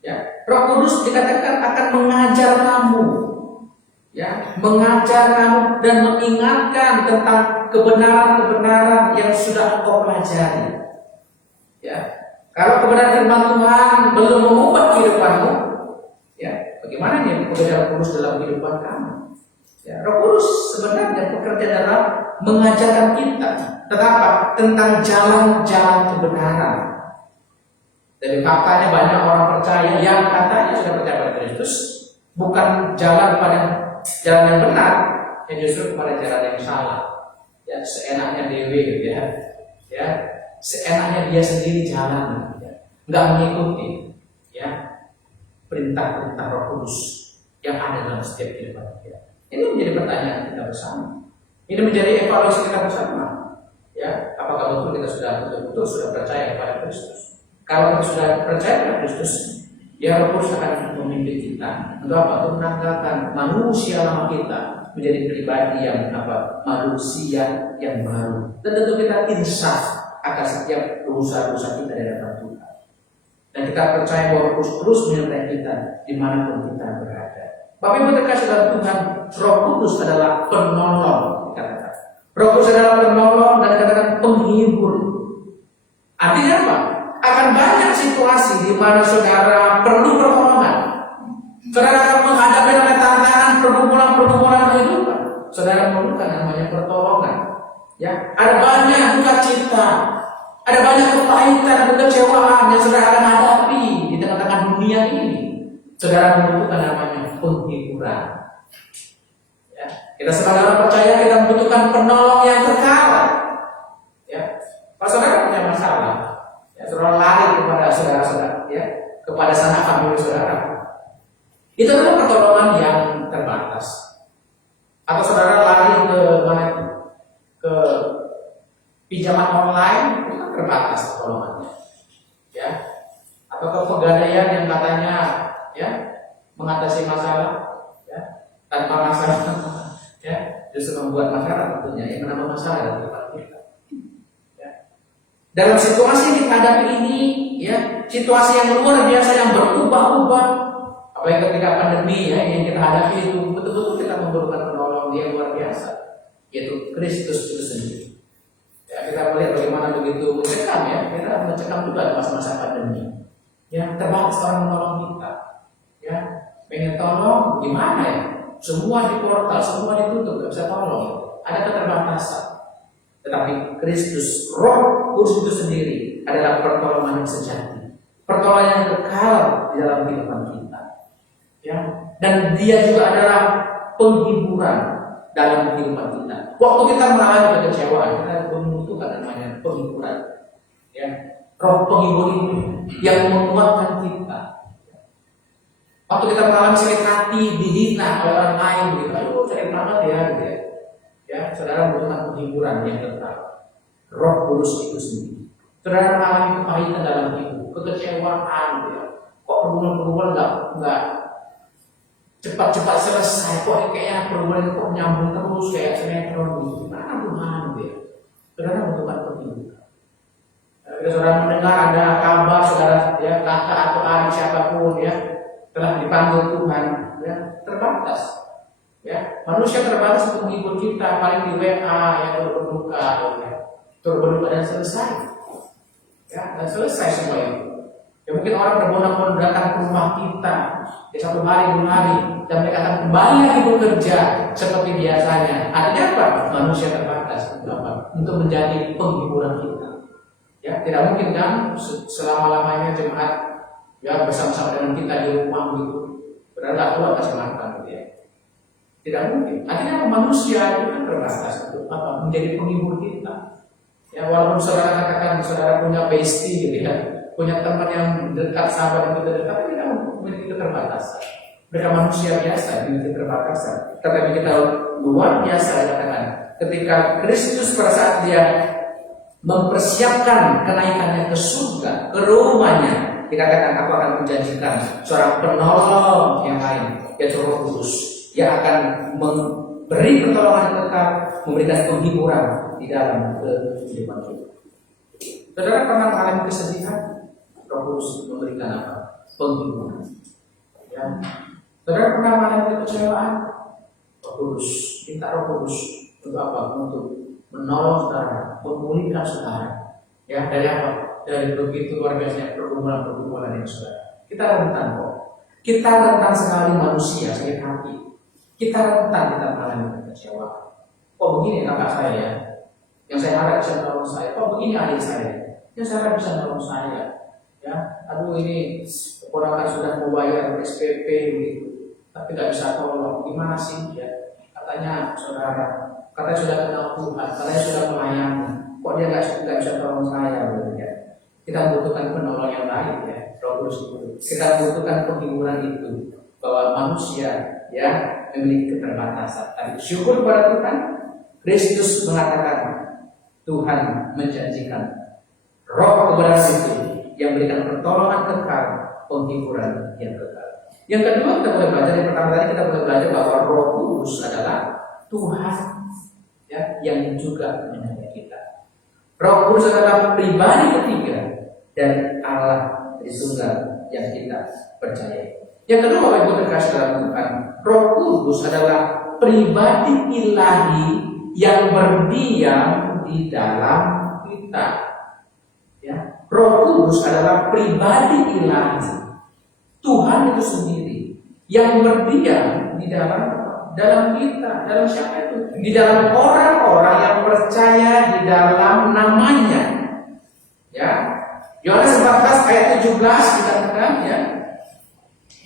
Ya, Roh Kudus dikatakan akan mengajar kamu, ya, mengajar kamu dan mengingatkan tentang kebenaran-kebenaran yang sudah engkau pelajari. Ya, kalau kebenaran firman Tuhan belum mengubah kehidupanmu, ya, bagaimana nih pekerjaan Roh Kudus dalam kehidupan kamu? Ya, Roh Kudus sebenarnya bekerja dalam mengajarkan kita tentang jalan-jalan kebenaran. Dari faktanya banyak orang percaya yang katanya sudah percaya pada Kristus, bukan jalan pada jalan yang benar, yang justru pada jalan yang salah. Ya, seenaknya dewe, gitu ya. Ya, seenaknya dia sendiri jalan, ya. Nggak mengikuti, ya, perintah-perintah Roh Kudus yang ada dalam setiap kehidupan kita. Ini menjadi pertanyaan kita bersama. Ini menjadi evaluasi kita bersama. Ya, apakah betul kita sudah betul-betul sudah percaya kepada Kristus? Kalau kita sudah percaya kepada Kristus, ya Roh Kudus akan memimpin kita untuk apa? Untuk menanggalkan manusia lama kita menjadi pribadi yang apa? Manusia yang baru. Dan tentu kita insaf akan setiap dosa-dosa kita di hadapan Tuhan. Dan kita percaya bahwa Roh Kudus terus menyertai kita dimanapun kita berada. Bapak Ibu terkasih dalam Tuhan, Roh Kudus adalah penolong. Dikatakan. Roh Kudus adalah penolong dan dikatakan penghibur. Artinya apa? Akan banyak situasi di mana saudara perlu pertolongan. Saudara akan menghadapi tantangan pergumulan kehidupan. Saudara memerlukan namanya pertolongan. Ya, ada banyak duka cita, ada banyak kepahitan, kekecewaan yang saudara akan hadapi di tengah-tengah dunia ini. Saudara membutuhkan namanya penghiburan. Ya, kita sebagai orang percaya kita membutuhkan penolong yang kekal. Ya, kalau saudara punya masalah, ya, saudara lari kepada saudara-saudara, ya, kepada sanak famili saudara. Itu adalah pertolongan yang terbatas. Atau saudara lari ke mana itu? Ke pinjaman online, itu kan terbatas pertolongannya. Ya, atau ke pegadaian yang katanya, ya, mengatasi masalah, ya, tanpa masalah, ya, justru membuat masalah tentunya yang menambah masalah dalam kehidupan kita. Ya. Dalam situasi yang kita hadapi ini, ya, situasi yang luar biasa yang berubah-ubah, apalagi ketika pandemi, ya, yang kita hadapi itu betul-betul kita memerlukan penolong yang luar biasa, yaitu Kristus itu sendiri. Ya, kita melihat bagaimana begitu mencekam, ya, kita mencekam juga di masa-masa pandemi. Ya, terbatas orang menolong kita. Ya, pengen tolong gimana ya? Semua di portal, semua ditutup, gak bisa tolong. Ada keterbatasan. Tetapi Kristus, Roh Kudus itu sendiri adalah pertolongan yang sejati, pertolongan yang kekal di dalam kehidupan kita. Ya, dan Dia juga adalah penghiburan dalam kehidupan kita. Waktu kita mengalami kekecewaan, kita membutuhkan namanya penghiburan. Ya, Roh penghibur itu yang menguatkan kita. Waktu kita mengalami sakit hati, dihina oleh orang lain, gitu, aduh sakit banget ya, gitu ya. Ya, saudara membutuhkan penghiburan yang tetap. Roh Kudus itu sendiri. Saudara mengalami kepahitan dalam hidup, kekecewaan, ya. Kok hubungan-hubungan nggak cepat-cepat selesai, kok kayaknya perhubungan kok nyambung terus kayak sinetron gitu. Mana Tuhan ya? Saudara membutuhkan perlindungan. Ketika saudara mendengar ada kabar saudara ya kakak atau adik siapapun ya telah dipanggil Tuhan, ya terbatas. Ya manusia terbatas untuk menghibur kita paling di WA ya berduka, ya berduka dan selesai. Ya dan selesai semua itu. Ya mungkin orang berbondong-bondong datang ke rumah kita di satu hari, 2 hari, dan mereka akan kembali lagi bekerja seperti biasanya. Artinya apa? Manusia terbatas untuk menjadi penghiburan kita. Ya tidak mungkin kan selama-lamanya jemaat ya bersama-sama dengan kita di rumah gitu. Benar nggak keluar kasih makan gitu ya. Tidak mungkin. Artinya manusia itu kan terbatas untuk apa? Menjadi penghibur kita. Ya walaupun saudara katakan saudara punya bestie gitu ya. Punya teman yang dekat, sahabat yang kita dekat, tapi kita memiliki keterbatasan. Mereka manusia biasa, memiliki keterbatasan. Tetapi kita luar biasa katakan. Ketika Kristus pada saat dia mempersiapkan kenaikannya ke surga, ke rumahnya, dikatakan aku akan menjanjikan seorang penolong yang lain, yaitu Roh Kudus, yang akan memberi pertolongan kekal, memberikan penghiburan di dalam kehidupan kita. Saudara pernah mengalami kesedihan? Roh Kudus memberikan apa? Penghiburan. Ya. Saudara pernah mengalami kekecewaan? Roh Kudus, minta Roh Kudus untuk apa? Untuk menolong saudara, memulihkan saudara. Ya, dari apa? Dari begitu luar biasanya pergumulan-pergumulan yang saudara. Kita rentan kok. Kita rentan sekali manusia, sakit hati. Kita rentan kita mengalami kekecewaan. Kok begini kakak saya ya? Yang saya harap bisa menolong saya. Kok begini adik saya? Yang saya harap bisa menolong saya. Ya, aduh ini keponakan sudah mau bayar SPP gitu, tapi nggak bisa tolong. Gimana sih ya? Katanya saudara, katanya sudah kenal Tuhan, katanya sudah melayani. Kok dia nggak bisa tolong saya gitu ya? Kita membutuhkan penolong yang lain ya, Roh Kudus itu. Kita membutuhkan penghiburan itu bahwa manusia ya memiliki keterbatasan. Tapi syukur kepada Tuhan, Kristus mengatakan Tuhan menjanjikan Roh kebenaran itu yang memberikan pertolongan kekal, penghiburan yang kekal. Yang kedua kita boleh belajar, yang pertama tadi kita boleh belajar bahwa Roh Kudus adalah Tuhan ya, yang juga menyertai kita. Roh Kudus adalah pribadi ketiga dan Allah Tritunggal yang kita percaya. Yang kedua Bapak Ibu terkasih dalam Tuhan, Roh Kudus adalah pribadi ilahi yang berdiam di dalam kita. Ya, Roh Kudus adalah pribadi ilahi Tuhan itu sendiri yang berdiam di dalam kita, dalam siapa itu? Di dalam orang-orang yang percaya di dalam namanya. Ya, Yohanes 14 ayat 17 dikatakan ya,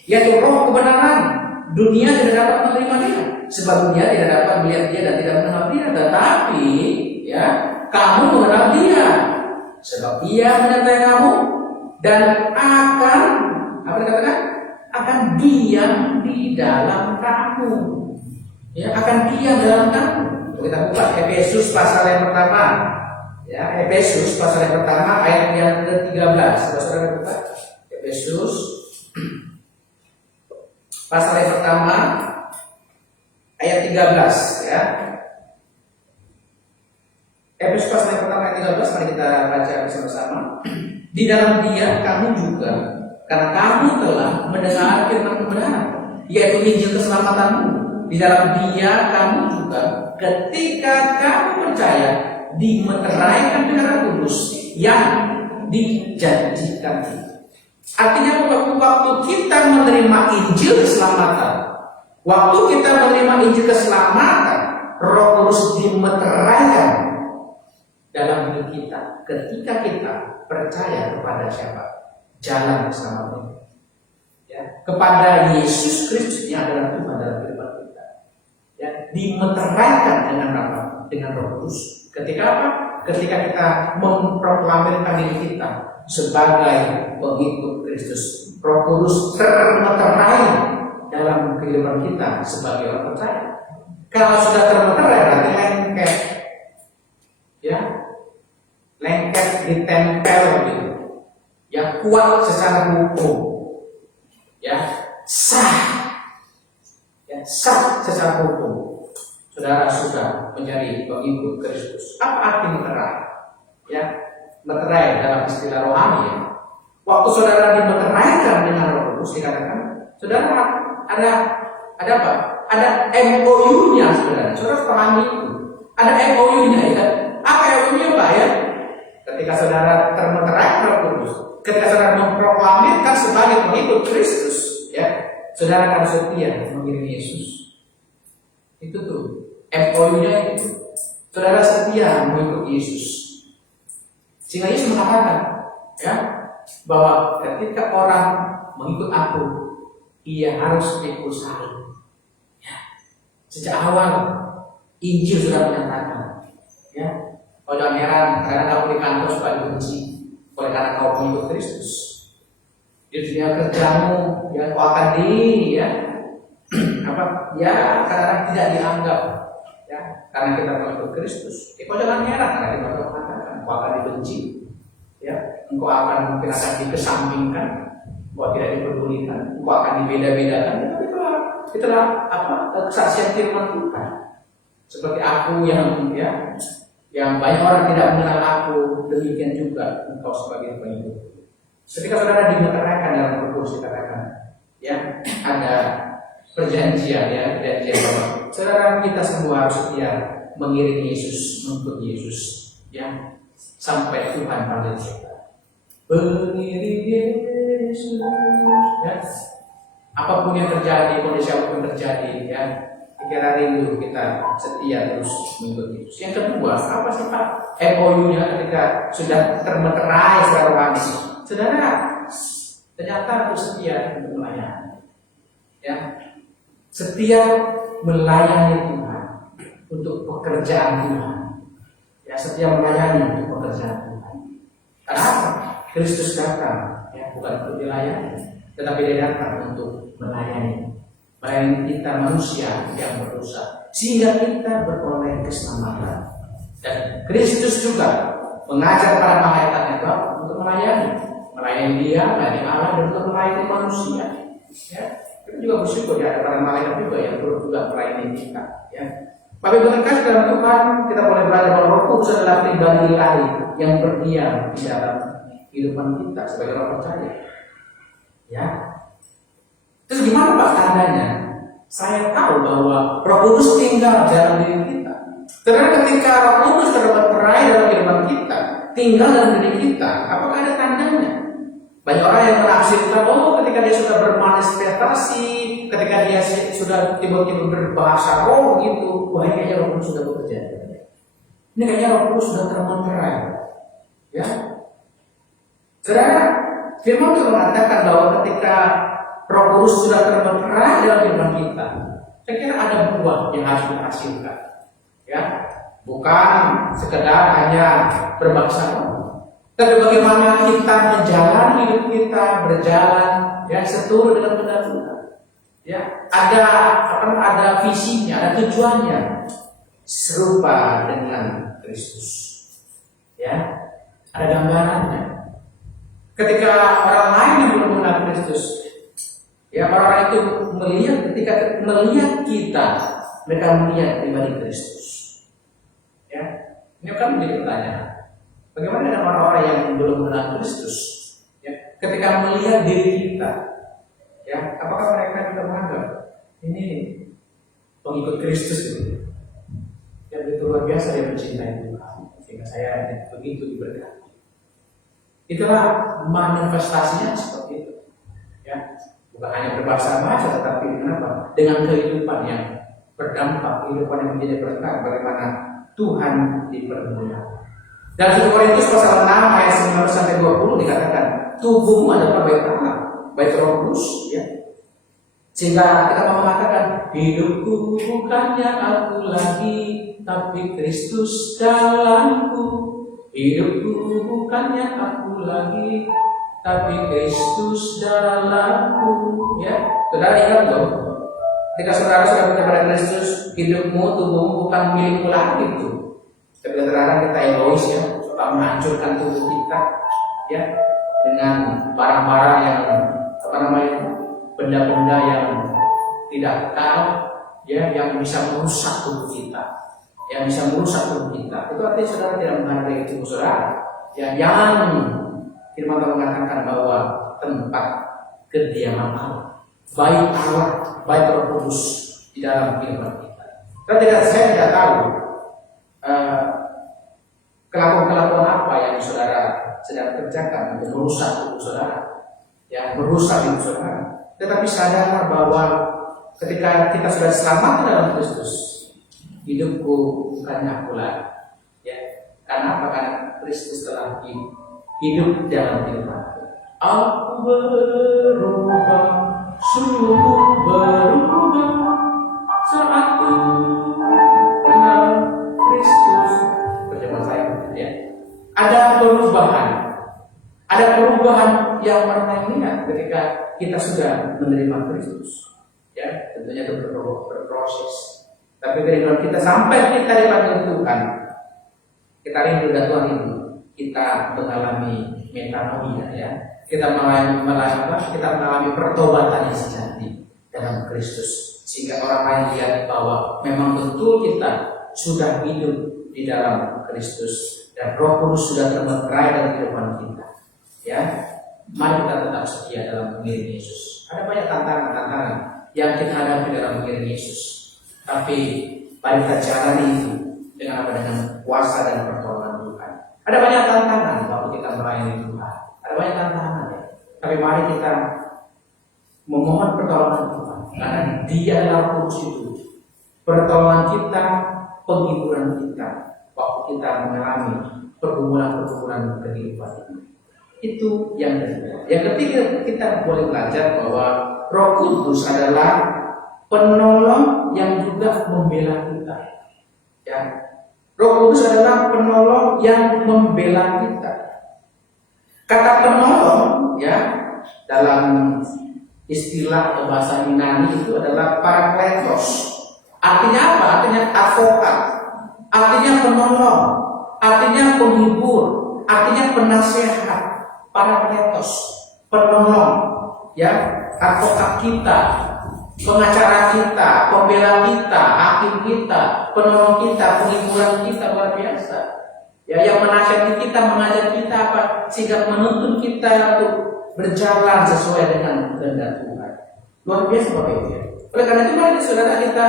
yaitu Roh kebenaran. Dunia tidak dapat menerima dia, sebab dunia tidak dapat melihat dia dan tidak mengenal dia. Tetapi ya, kamu mengenal dia, sebab dia menyertai kamu dan akan apa dikatakan? Akan diam di dalam kamu. Ya, akan diam dalam kamu. Kita buka Efesus pasal yang pertama. Ya, Efesus pasal yang pertama ayat yang ke-13. Saudara buka Efesus pasal yang pertama ayat 13 ya. Efesus pasal yang pertama ayat 13, mari kita baca bersama-sama. Di dalam dia kamu juga, karena kamu telah mendengar firman kebenaran, yaitu Injil keselamatanmu. Di dalam dia kamu juga, ketika kamu percaya, dimeteraikan dengan Roh Kudus yang dijanjikan. Artinya waktu kita menerima Injil keselamatan, waktu kita menerima Injil keselamatan, Roh Kudus dimeteraikan dalam hidup kita ketika kita percaya kepada siapa? Jalan keselamatan. Ya, kepada Yesus Kristus yang adalah Tuhan dalam kehidupan kita. Ya, dimeteraikan dengan apa? Dengan Roh Kudus. Ketika apa? Ketika kita memproklamirkan diri kita sebagai pengikut Kristus. Roh Kudus termeterai dalam kehidupan kita sebagai orang percaya. Kalau sudah termeterai berarti lengket. Ya, lengket. lengket, ditempel gitu. Ya, kuat secara hukum. Ya, sah. Ya, sah secara hukum. Saudara sudah menjadi pengikut Kristus. Apa arti meterai? Ya, meterai dalam istilah rohani ya. Waktu saudara dimeteraikan dengan Roh Kudus dikatakan, saudara ada apa? Ada MOU-nya saudara. Saudara pahami itu. Ada MOU-nya ya. Apa MOU-nya Pak ya? Ketika saudara termeterai Roh Kudus, ketika saudara memproklamirkan sebagai pengikut Kristus, ya, saudara akan setia mengiringi Yesus. Itu tuh MOU-nya itu. Saudara setia mengikuti Yesus. Sehingga Yesus mengatakan, ya, bahwa ketika orang mengikut aku, ia harus ikut saya. Ya. Sejak awal Injil sudah menyatakan, ya, kau jangan heran karena kamu di kantor suka dibenci oleh karena kau mengikut Kristus. Di dunia kerjamu, ya, kau akan ya, kadang-kadang tidak dianggap, ya, karena kita mengikut Kristus. Kau jangan heran karena kita mengatakan kau akan dibenci, ya, engkau akan mungkin akan dikesampingkan, engkau tidak diperdulikan, engkau akan dibeda-bedakan. Itulah kesaksian firman Tuhan. Seperti aku yang banyak orang tidak mengenal aku, demikian juga engkau sebagai pengikut. Ketika saudara dimeteraikan dalam Roh Kudus dikatakan, ya, ada perjanjian, ya, perjanjian bahwa saudara kita semua harus setia mengiringi Yesus, mengikut Yesus, ya, sampai Tuhan panggil kita. Mengiringi Yesus, ya. Apapun yang terjadi, kondisi apapun yang terjadi, ya, kira rindu kita setia terus mengikut Yesus. Yang kedua, apa sih Pak MOU-nya ketika sudah termeterai secara rohani? Saudara, ternyata harus setia untuk melayani, ya, setia melayani Tuhan untuk pekerjaan Tuhan, ya, setia melayani untuk pekerjaan Tuhan. Karena apa? Kristus datang, ya, bukan untuk dilayani, tetapi Dia datang untuk melayani kita manusia yang berdosa, sehingga kita beroleh keselamatan. Dan Kristus juga mengajar para malaikatnya untuk melayani Dia, melayani Allah, dan untuk melayani manusia. Ya, kita juga bersyukur ya ada para malaikat juga yang turut juga melayani kita. Ya. Tapi berkat dalam Tuhan kita boleh belajar bahwa Roh Kudus adalah pribadi ilahi yang berdiam di dalam kehidupan kita sebagai orang percaya. Ya. Terus gimana Pak tandanya? Saya tahu bahwa Roh Kudus tinggal dalam diri kita. Karena ketika Roh Kudus termeterai dalam kehidupan kita, tinggal dalam diri kita, apakah ada tandanya? Banyak orang yang menafsirkan, ketika dia sudah bermanifestasi, ketika dia sudah tiba-tiba berbahasa roh gitu, wah kayaknya Roh Kudus sudah bekerja. Ini kayaknya Roh Kudus sudah termeterai. Ya. Saudara, firman Tuhan mengatakan bahwa ketika Roh Kudus sudah termeterai dalam kehidupan kita, saya kira ada buah yang harus dihasilkan. Ya, bukan sekedar hanya berbahasa roh. Tapi bagaimana kita menjalani hidup kita, berjalan, ya, seturut dengan benar Tuhan. Ya, ada visinya, ada tujuannya, serupa dengan Kristus. Ya, ada gambarannya. Ketika orang lain yang belum mengenal Kristus, ya, orang itu ketika melihat kita, mereka melihat pribadi Kristus. Ya, ini kan menjadi pertanyaan. Bagaimana dengan orang-orang yang belum mengenal Kristus? Ya, ketika melihat diri kita, ya, apakah mereka juga menganggap ini pengikut Kristus itu? Yang begitu luar biasa dia mencintai Tuhan, sehingga saya begitu diberkati. Itulah manifestasinya seperti itu. Ya, bukan hanya berbahasa-bahasa, tetapi dengan apa? Dengan kehidupan yang berdampak, kehidupan yang menjadi berkat, bagaimana Tuhan dipermuliakan. Dalam 1 Korintus pasal 6 ayat 19 sampai 20 dikatakan, tubuhmu adalah bait Allah, bait Roh Kudus, ya. Sehingga kita mau mengatakan, hidupku bukannya aku lagi, tapi Kristus dalamku. Hidupku bukannya aku lagi, tapi Kristus dalamku. Ya, saudara ingat loh, ketika saudara sudah percaya pada Kristus, hidupmu, tubuhmu bukan milikmu lagi tuh. Tapi terkadang kita egois, ya, menghancurkan tubuh kita, ya, dengan barang-barang yang benda-benda yang tidak kekal, ya, yang bisa merusak tubuh kita, yang bisa merusak tubuh kita. Itu artinya saudara tidak menghargai tubuh saudara. Ya, yang firman Tuhan mengatakan bahwa tempat kediaman Allah, baik Allah, baik Roh Kudus di dalam kehidupan kita. Saya tidak tahu kelakuan-kelakuan apa yang saudara sedang kerjakan untuk merusak tubuh saudara, yang merusak hidup saudara. Tetapi sadarlah bahwa ketika kita sudah selamat dalam Kristus, hidupku bukannya aku lagi, ya. Karena apa? Karena Kristus telah hidup dalam kehidupanku. Aku berubah, sungguh berubah saat ku kenal Kristus. Perjamuan saya, ya. Ada perubahan yang pernah ingat ketika kita sudah menerima Kristus, ya. Tentunya itu berproses. Tapi kehidupan kita sampai kita dipanggil Tuhan, kita rindu dan Tuhan itu, kita mengalami metanoia, ya. Kita mengalami pertobatan yang sejati dalam Kristus, sehingga orang lain lihat bahwa memang betul kita sudah hidup di dalam Kristus dan Roh Kudus sudah termeterai dalam kehidupan kita, ya. Mari kita tetap setia dalam mengiring Yesus. Ada banyak tantangan yang kita hadapi dalam mengiring Yesus, tapi mari kita jalani itu dengan kuasa dan pertolongan Tuhan. Ada banyak tantangan waktu kita melayani Tuhan. Ada banyak tantangan, ya. Tapi mari kita memohon pertolongan Tuhan, karena Dia adalah Kudus itu. Pertolongan kita, penghiburan kita waktu kita mengalami pergumulan-pergumulan kehidupan ini. Itu yang kedua. Yang ketiga, kita boleh belajar bahwa Roh Kudus adalah penolong yang juga membela kita, ya. Roh Kudus adalah penolong yang membela kita. Kata penolong, ya, dalam istilah atau bahasa Yunani itu adalah parakletos. Artinya apa? Artinya advokat, artinya penolong, artinya penghibur, artinya penasehat. Parakletos, penolong, ya, advokat kita, pengacara kita, pembela kita, hakim kita, penolong kita, penghiburan kita, luar biasa. Ya, yang menasihati kita, mengajar kita apa, sehingga menuntun kita untuk berjalan sesuai dengan kehendak Tuhan. Luar biasa Bapak Ibu. Oleh karena itu mari saudara kita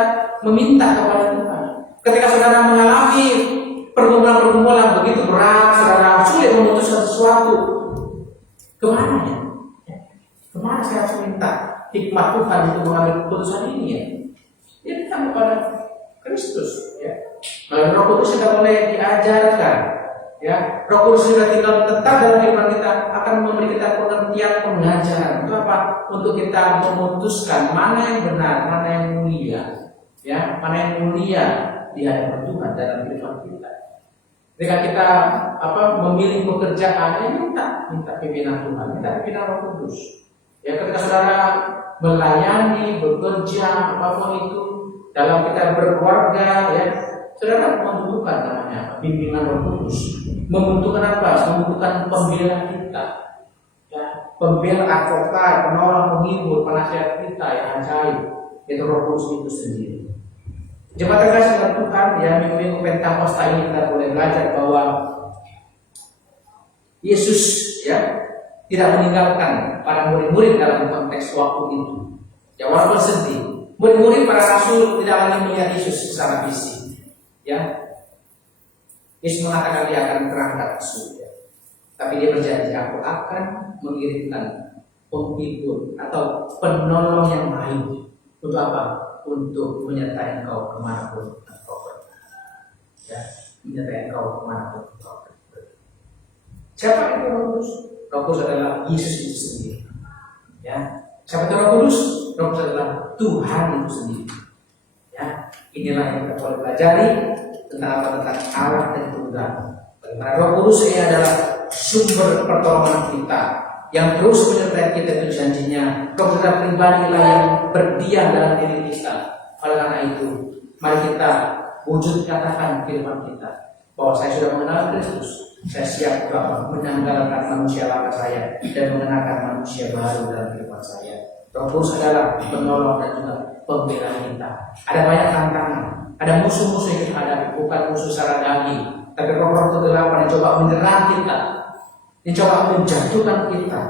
meminta kepada Tuhan. Ketika saudara mengalami pergumulan-pergumulan begitu berat, saudara sulit memutuskan sesuatu, kemana ya? Kemana saya harus minta hikmat Tuhan untuk mengambil keputusan ini, ya? Ya, kita kepada Kristus, ya. Melalui Roh Kudus kita boleh diajarkan, ya. Roh Kudus sudah tinggal tetap dalam kehidupan kita, akan memberi kita pengertian pengajaran. Untuk apa? Untuk kita memutuskan mana yang benar, mana yang mulia, ya, mana yang mulia di hadapan Tuhan dalam kehidupan kita. Ketika kita memilih pekerjaan, ya minta pimpinan Tuhan, minta pimpinan Roh Kudus. Ya, ketika saudara melayani, bekerja, apapun itu, dalam kita berkeluarga, ya, saudara membutuhkan namanya pimpinan Roh Kudus. Membutuhkan apa? Membutuhkan pembela kita, ya, pembela, advokat, penolong, penghibur, penasihat kita yang ajaib, itu Roh Kudus itu sendiri. Jemaat terkasih dalam Tuhan, ya, minggu-minggu Pentakosta ini kita boleh belajar bahwa Yesus, ya, tidak meninggalkan para murid-murid dalam konteks waktu itu. Ya, walaupun sedih, murid-murid para rasul tidak lagi melihat Yesus secara fisik, ya. Yesus mengatakan dia akan berangkat ke surga, tapi dia berjanji, aku akan mengirimkan penghibur atau penolong yang lain. Untuk apa? Untuk menyertai engkau kemanapun engkau pergi, ya, menyertai engkau kemanapun engkau pergi. Siapa itu Roh Kudus? Roh Kudus adalah Yesus itu sendiri, ya. Siapa itu Roh Kudus? Roh Kudus adalah Tuhan itu sendiri, ya. Inilah yang kita boleh pelajari tentang Allah dan Tuhan. Bagaimana Roh Kudus ini adalah sumber pertolongan kita, yang terus menyertai kita. Itu janjinya Roh Kudus pribadi lah yang berdiam dalam diri kita. Oleh karena itu, mari kita wujud nyatakan firman kita bahwa saya sudah mengenal Kristus, Saya siap Bapa menanggalkan manusia lama saya dan mengenakan manusia baru dalam kehidupan saya. Roh Kudus adalah penolong dan juga pembela kita. Ada banyak tantangan, ada musuh-musuh yang kita hadapi, bukan musuh secara daging, tapi roh-roh kegelapan yang coba menyerang kita, yang coba menjatuhkan kita.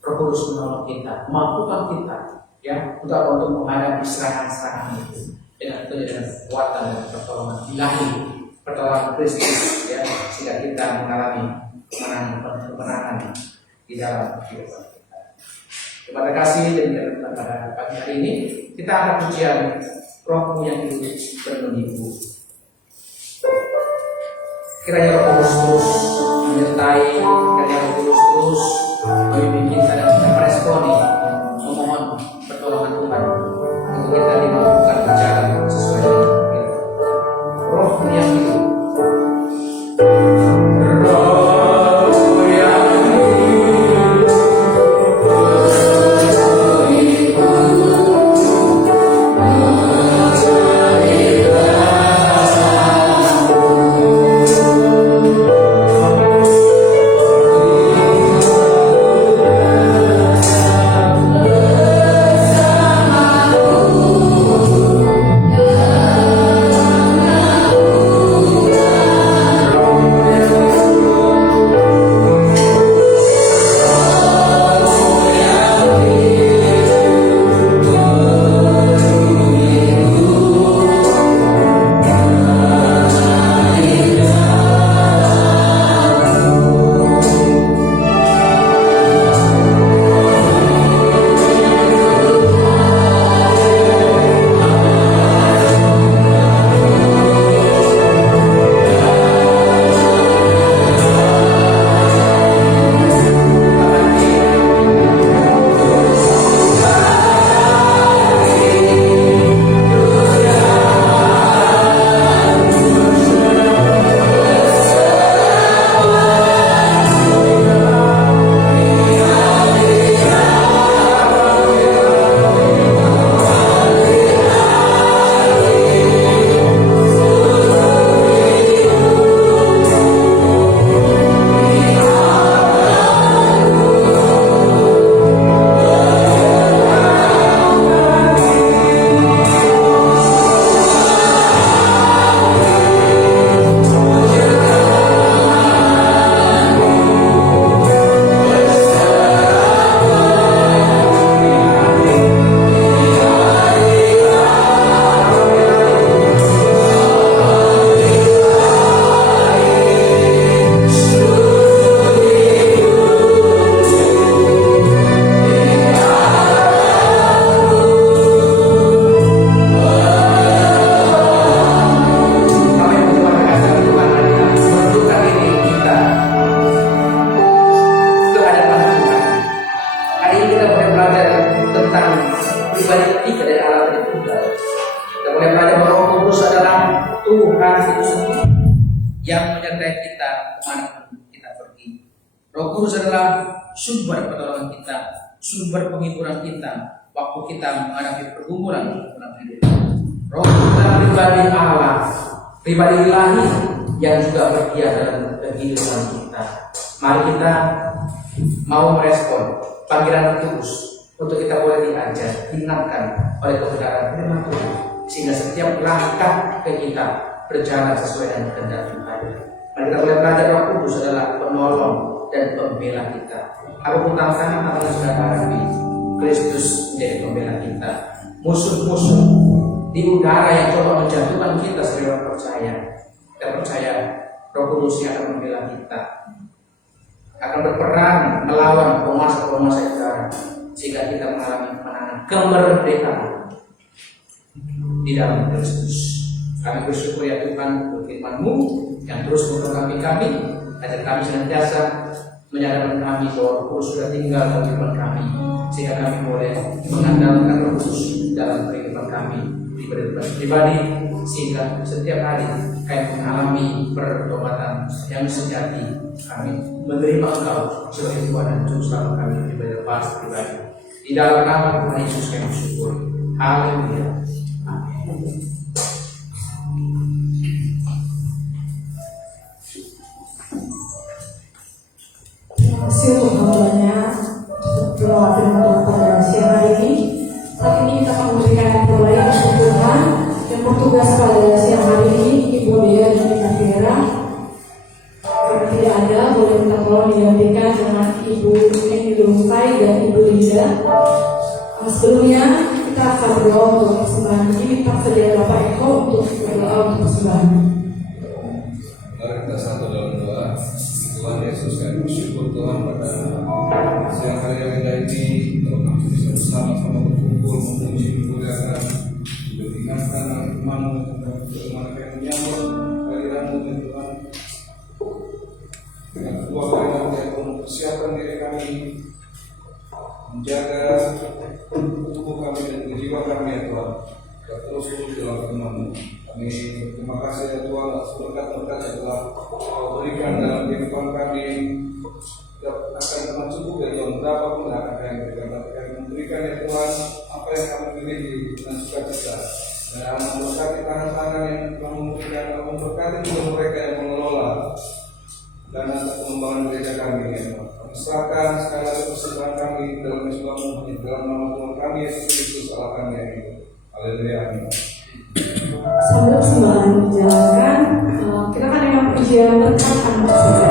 Roh Kudus menolong kita, mampukan kita, ya, untuk menghadapi serangan-serangan itu dengan kekuatan dan pertolongan ilahi, pertolongan Kristus, ya, sehingga kita mengalami kemenangan di dalam kehidupan kita. Terima kasih dan pada pagi hari ini kita akan pujian Rohmu yang hidup bermenipu. Kiranya Roh Kudus terus menyertai, kiranya Roh Kudus terus memimpin kita dan kita meresponi, memohon pertolongan Tuhan untuk kita dimampukan berjalan sesuai dengan kita. Roh yang hidup. Yang menyertai kita kemanapun kita pergi. Roh Kudus adalah sumber pertolongan kita, sumber penghiburan kita waktu kita menghadapi pergumulan dalam hidup. Roh Kudus adalah pribadi Allah, pribadi ilahi yang juga berdia dalam kehidupan kita. Mari kita mau merespon panggilan Kudus untuk kita boleh diajar, diingatkan oleh kebenaran firman Tuhan, sehingga setiap langkah kita berjalan sesuai dengan kehendak Tuhan. Mari kita boleh belajar Roh Kudus adalah penolong dan pembela kita. Apapun tantangan yang sudah hadapi, Kristus menjadi pembela kita. Musuh-musuh di udara yang coba menjatuhkan kita sebagai orang percaya, kita percaya Roh Kudus yang akan membela kita, akan berperan melawan penguasa-penguasa udara, sehingga kita mengalami kemenangan, kemerdekaan di dalam Kristus. Kami bersyukur ya Tuhan untuk firman-Mu yang terus memberkati kami, agar kami senantiasa menyadarkan kami bahwa Roh Kudus sudah tinggal dalam kehidupan kami, sehingga kami boleh mengandalkan Roh Kudus dalam kehidupan kami pribadi, sehingga setiap hari kami mengalami pertobatan yang sejati. Kami menerima Engkau sebagai Tuhan dan Juru Selamat kami lepas pribadi. Di dalam nama Tuhan Yesus kami bersyukur. Haleluya. Amin. dan Ibu Linda. Sebelumnya kita akan berdoa untuk persembahan ini. Minta saja Bapak Eko untuk berdoa untuk persembahan. Mari kita satu dalam doa. Tuhan Yesus, kami bersyukur Tuhan pada siang hari yang indah ini, kalau kami bisa bersama-sama berkumpul memuji memuliakan, mengingatkan firman-Mu dan firman yang menyambut kehadiran-Mu Tuhan. Dengan kedua kali kami akan mempersiapkan diri kami, menjaga tubuh kami dan jiwa kami ya Tuhan. Kita terus dalam firman-Mu. Kami terima kasih ya Tuhan atas berkat-berkat yang telah Kau berikan dalam kehidupan kami. Tidak akan pernah cukup ya Tuhan, berapa pun akan kami berikan, tapi kami memberikan ya Tuhan apa yang kami miliki dengan sukacita. Dan memberkati tangan-tangan yang telah memberikan, memberkati juga mereka yang mengelola dan atas pengembangan gereja kami ya Tuhan. Kami serahkan sekali lagi persembahan kami dalam Yesus-Mu, dalam nama Tuhan kami Yesus Kristus Allah kami ya Tuhan. Haleluya. Sambil persembahan dijalankan, kita akan dengan pujian berkat anak saja.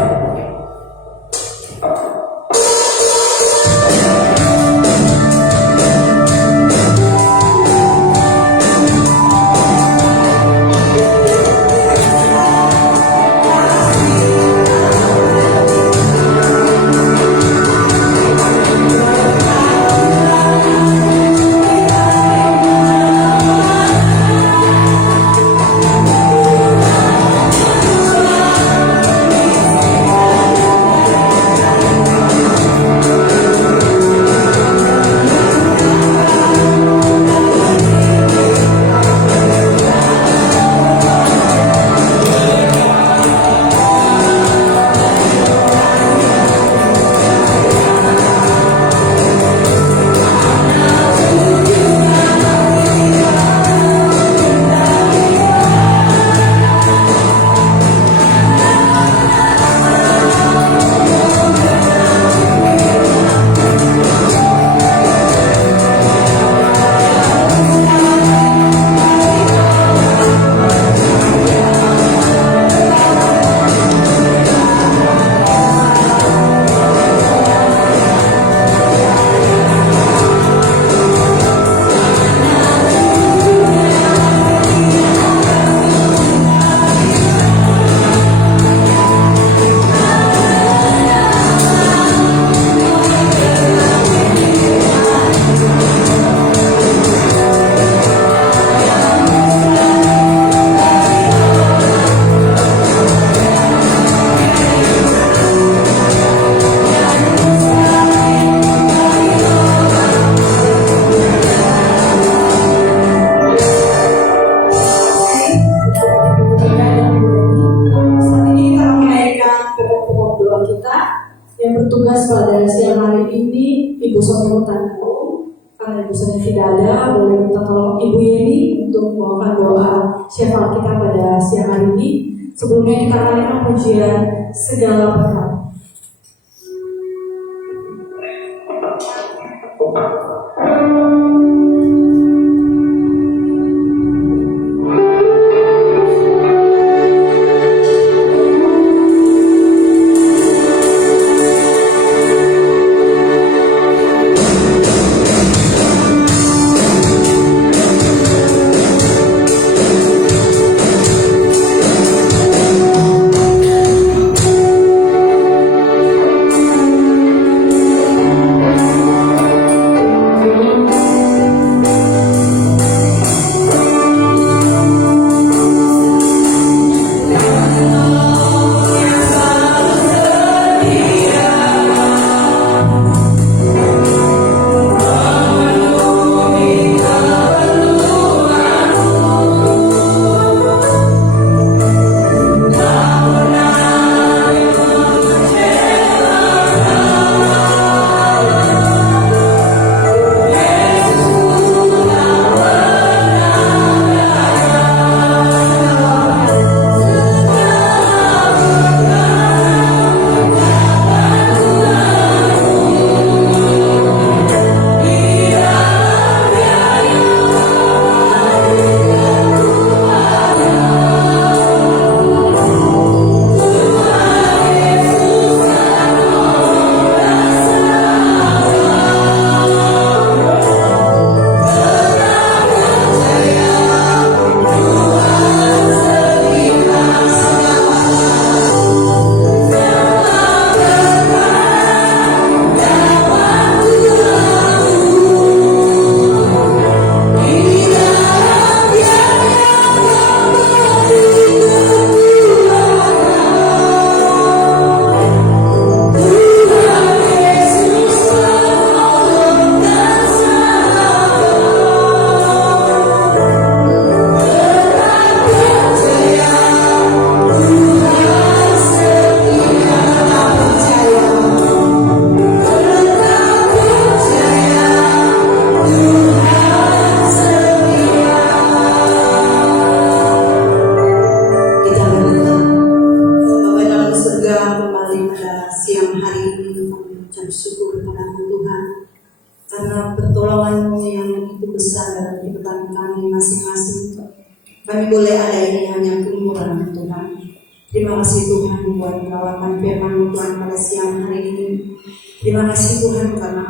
Yang bertugas pada siang hari ini Ibu Sonia Tanko, karena Ibu Sonia tidak ada, boleh minta tolong Ibu Yeni untuk membawakan doa syafaat kita pada siang hari ini. Sebelumnya kita akan dengar pujian segala berkat. besar dalam kehidupan kami masing-masing. Kami boleh ada ini hanya kemurahan Tuhan. Terima kasih Tuhan buat perawatan firman Tuhan pada siang hari ini. Terima kasih Tuhan karena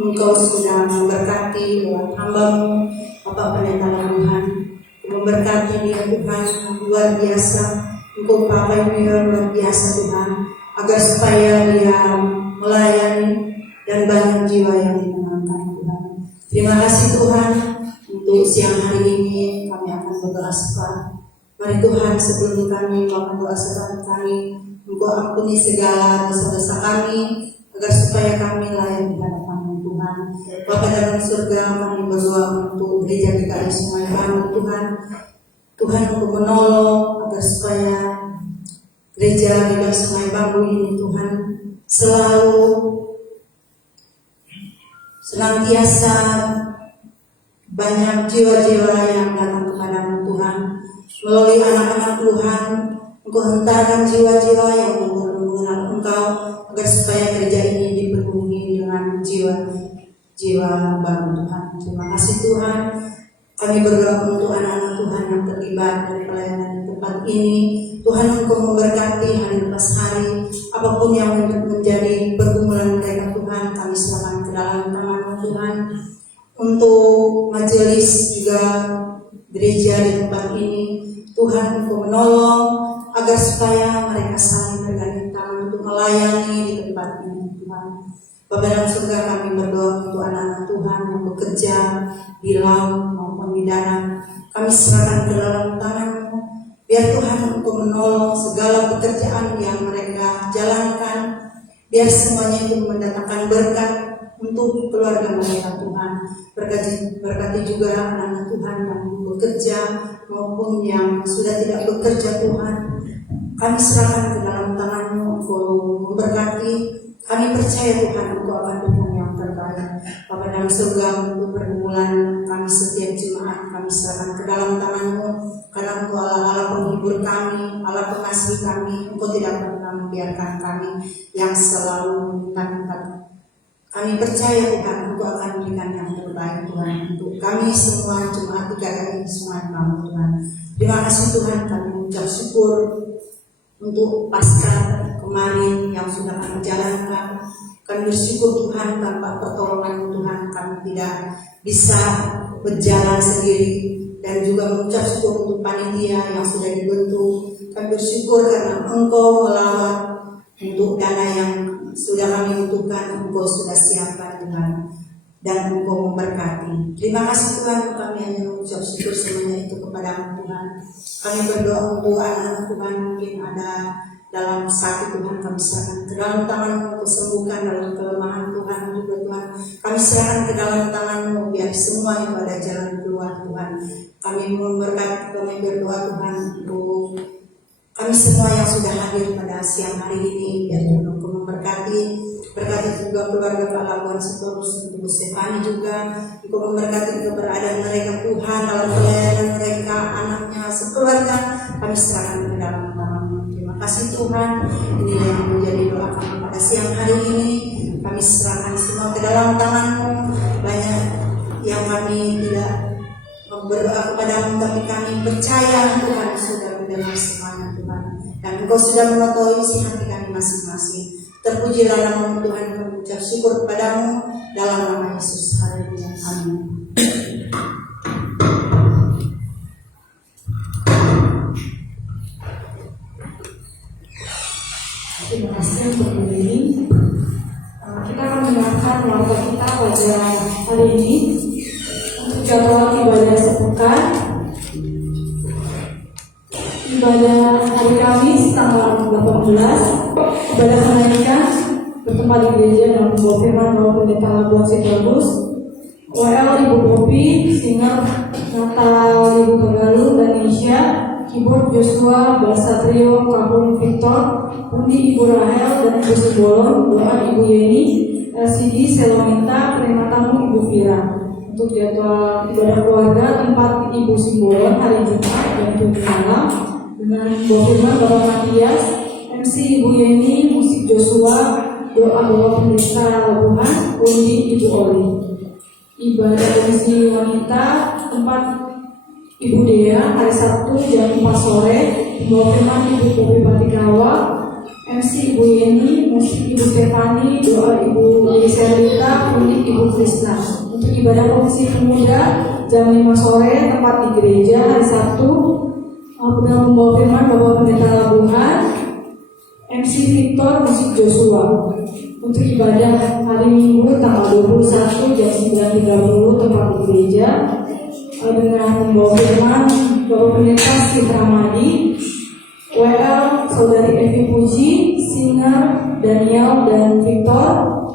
Engkau sudah memberkati lewat hamba-Mu Bapak Pendeta Tuhan. Memberkati dia Tuhan luar biasa. Engkau pakai dia luar biasa Tuhan, agar supaya dia melayani dan banyak jiwa yang dimenangkan Tuhan. Terima kasih Tuhan untuk siang hari ini kami akan berdoa sekarang. Mari Tuhan sebelum kami melakukan doa sekarang kami, Engkau ampuni segala dosa-dosa kami, agar supaya kami layak di hadapan Tuhan. Bapa dalam surga, kami berdoa untuk gereja GKI Sungai Bangun Tuhan. Tuhan untuk menolong agar supaya gereja GKI Sungai Bangun ini Tuhan selalu senantiasa banyak jiwa-jiwa yang datang kepadamu Tuhan. Melalui anak-anak Tuhan, Engkau hentarkan jiwa-jiwa yang mengenal Engkau, agar supaya gereja ini dipenuhi dengan jiwa baru Tuhan. Terima kasih Tuhan. Kami berdoa untuk anak-anak Tuhan yang terlibat dari pelayanan di tempat ini. Tuhan Engkau memberkati hari lepas hari. Apapun yang menjadi pergumulan mereka Tuhan, kami serahkan ke dalam tangan-Mu Tuhan. Untuk majelis juga gereja di tempat ini, Tuhan Engkau menolong agar supaya mereka saling bergandeng tangan untuk melayani di tempat ini Tuhan. Bapa dalam surga, kami berdoa untuk anak-anak Tuhan yang bekerja di laut maupun di darat. Kami serahkan ke dalam tangan-Mu. Biar Tuhan Engkau menolong segala pekerjaan yang mereka jalankan. Biar semuanya itu mendatangkan berkat untuk keluarga mereka Tuhan. Berkati juga anak-anak Tuhan yang bekerja maupun yang sudah tidak bekerja Tuhan. Kami serahkan ke dalam tangan-Mu. Engkau memberkati. Kami percaya Tuhan Engkau akan berikan yang terbaik. Bapa dalam surga, untuk pergumulan kami setiap jemaat kami serahkan ke dalam tangan-Mu. Karena Engkau Allah penghibur kami, Allah pengasihi kami. Engkau tidak pernah membiarkan kami yang selalu meminta-minta. Kami percaya Tuhan Engkau akan berikan yang terbaik Tuhan untuk kami semua jemaat GKI Sungai Bangun Tuhan. Terima kasih Tuhan, kami mengucap syukur untuk pasca kemarin yang sudah kami jalankan. Kami bersyukur Tuhan, tanpa pertolongan Tuhan kami tidak bisa berjalan sendiri. Dan juga mengucap syukur untuk panitia yang sudah dibentuk. Kami bersyukur karena Engkau melawat untuk dana yang sudah kami butuhkan, Engkau sudah siapkan Tuhan, dan Engkau memberkati. Terima kasih Tuhan, kami hanya mengucap syukur semuanya itu kepada Tuhan. Kami berdoa untuk anak-anak Tuhan mungkin ada dalam sakit Tuhan, kami serahkan ke dalam tangan-Mu, kesembuhkan dalam kelemahan Tuhan juga Tuhan. Kami serahkan ke dalam tangan-Mu, biar semua yang ada jalan keluar Tuhan. Kami memberkati, kami berdoa Tuhan untuk kami semua yang sudah hadir pada siang hari ini, biar Tuhan Engkau memberkati. Berkati juga keluarga Pak Labuan Setorus, untuk Stefani juga. Engkau memberkati keberadaan mereka Tuhan, dalam pelayanan mereka, anaknya, sekeluarga. Kami serahkan ke dalam tangan-Mu. Terima kasih Tuhan. Ini yang menjadi doa kami pada siang hari ini. Kami serahkan semua ke dalam tangan-Mu. Banyak yang kami tidak berdoa kepada-Mu, tapi kami percaya Tuhan sudah mendengar semuanya Tuhan. Dan Engkau sudah mengetahui isi hati kami masing-masing. Terpujilah nama Tuhan, kami ucap syukur kepada-Mu dalam nama Yesus. Haleluya. Amin. Terima kasih untuk ini. Kita akan mendengarkan lagu kita pada hari ini untuk jadwal ibadah sepekan. Ibadah hari Kamis tanggal 18, ibadah kenaikan bertempat di gereja dalam sebuah firman Bapak Pendeta Labuan Setorus, WL Ibu Popi, singer Natal Ibu Tegalu, Indonesia, keyboard Joshua, bahasa trio Kabung Victor, undi Ibu Rahel dan Ibu Sibolon, doa Ibu Yeni, LCD Selomita, terima tamu Ibu Vira. Untuk jadwal ibadah keluarga tempat Ibu Sibolon hari Jumat jam 7 malam dengan bawa firman Bapak Matias, MC Ibu Yeni, musik Joshua, doa Bapak Pendeta Labuhan, undi Ibu Oli. ibadah komisi wanita tempat Ibu Dea hari Sabtu jam 4 sore, membawa firman Ibu Pupi Patikawa, MC Ibu Yeni, musik Ibu Stefani, doa Ibu Serita, unik Ibu Krisna. Untuk ibadah komisi pemuda jam 5 sore tempat di gereja hari Sabtu, membawa firman Bapak Pendeta Labuhan, MC Victor, musik Joshua. Untuk ibadah hari Minggu tanggal 21 jam 9.30 tempat di gereja dengan membawa firman Bapak Pendeta Steve Ramadi, WL Saudari Evi Puji, singer Daniel dan Victor,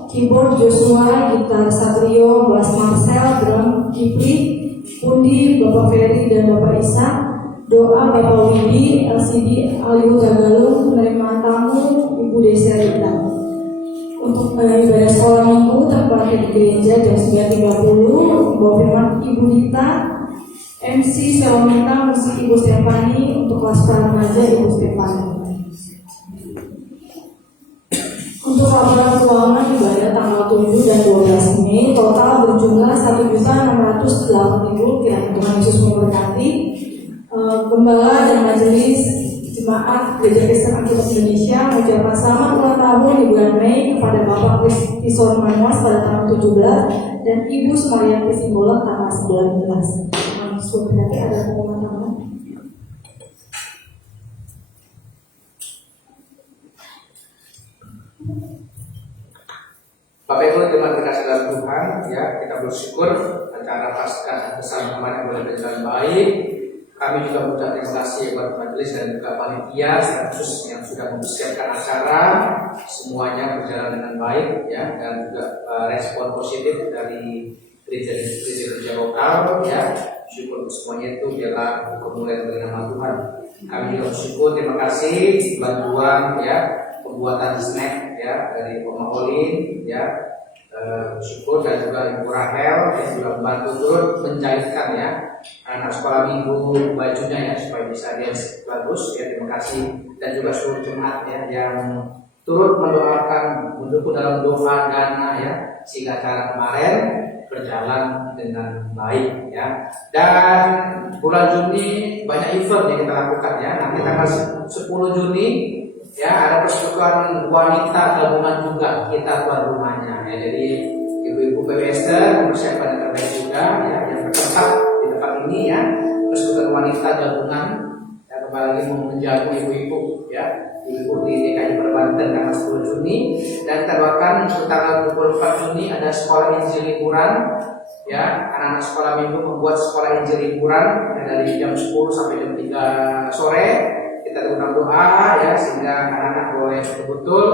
keyboard Joshua, gitar Satrio, bass Marcel, drum Kipri, pundi Bapak Ferry dan Bapak Isa, doa Bapak Widi, LCD Aliu Gagalung, menerima tamu Ibu Deserita. Untuk ibadah sekolah minggu tempatnya di gereja jam 9.30, bawa firman Ibu Nita, MC Selomita, musik Ibu Stefani, untuk kelas remaja Ibu Stefani. Untuk laporan keuangan ibadah tanggal 7 dan 12 Mei total berjumlah 1.608.000, kiranya Tuhan Yesus memberkati. Gembala dan majelis Jemaat Gereja Kristen Alkitab Indonesia mengucapkan selamat ulang tahun di bulan Mei kepada Bapak Kristison Manuas pada tanggal 17 dan Ibu Sumaryanti Simbolon tanggal 19. Berarti ada pengumuman tambahan. Bapak Ibu terima kasih dalam Tuhan, ya kita bersyukur acara Paskah bersama kemarin boleh berjalan baik. Kami juga mengucapkan terima kasih buat majelis dan juga panitia khusus yang sudah mempersiapkan acara, semuanya berjalan dengan baik, ya, dan juga respon positif dari gereja lokal, ya. Syukur semuanya itu biarlah kemuliaan bagi nama Tuhan. Kami juga bersyukur, terima kasih bantuan, ya, pembuatan snack, ya, dari Oma Olin, ya. Syukur dan juga Ibu Rahel yang juga membantu turut mencairkan, ya, anak sekolah minggu bajunya, ya, supaya bisa dia bagus, ya. Terima kasih dan juga seluruh jemaat, ya, yang turut mendoakan, mendukung dalam doa dana, ya, sehingga acara kemarin berjalan dengan baik, ya. Dan bulan Juni banyak event yang kita lakukan, ya. Nanti tanggal 10 Juni, ya, ada persekutuan wanita gabungan juga, kita tuan rumahnya, ya. Jadi ibu-ibu PBSter mempersiapkan yang terbaik juga, ya, yang bertempat di tempat ini, ya. Persekutuan wanita gabungan, ya, kembali lagi menjamu ibu-ibu, ya, ibu di DKI Perbanten tanggal 10 Juni. Dan kita doakan untuk tanggal 24 Juni ada sekolah Injil liburan, ya. Anak-anak sekolah minggu membuat sekolah Injil liburan, ya, dari jam 10 sampai jam 3 sore. Kita tetap doa, ya, sehingga anak-anak boleh betul-betul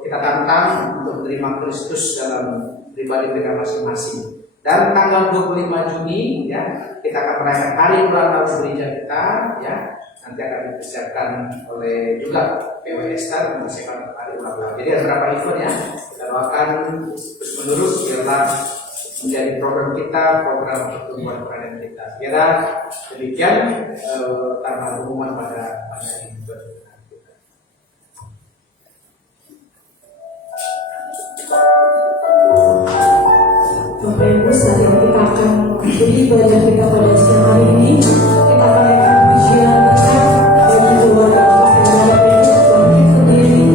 kita tantang untuk menerima Kristus dalam pribadi mereka masing-masing. Dan tanggal 25 Juni, ya, kita akan merayakan hari ulang tahun gereja kita, ya. Nanti akan dipersiapkan oleh juga PWStar mempersiapkan hari ulang tahun. Jadi ada beberapa event, ya, kita doakan terus menerus biarlah menjadi program kita, program pertumbuhan pelayanan kita. Kira demikian tambahan pengumuman pada ini. Bapak Ibu, saat ini kita akan beri belajar kita pada siang hari ini. Kita akan lihat pujian kita bagi keluarga Bapak Ibu berdiri.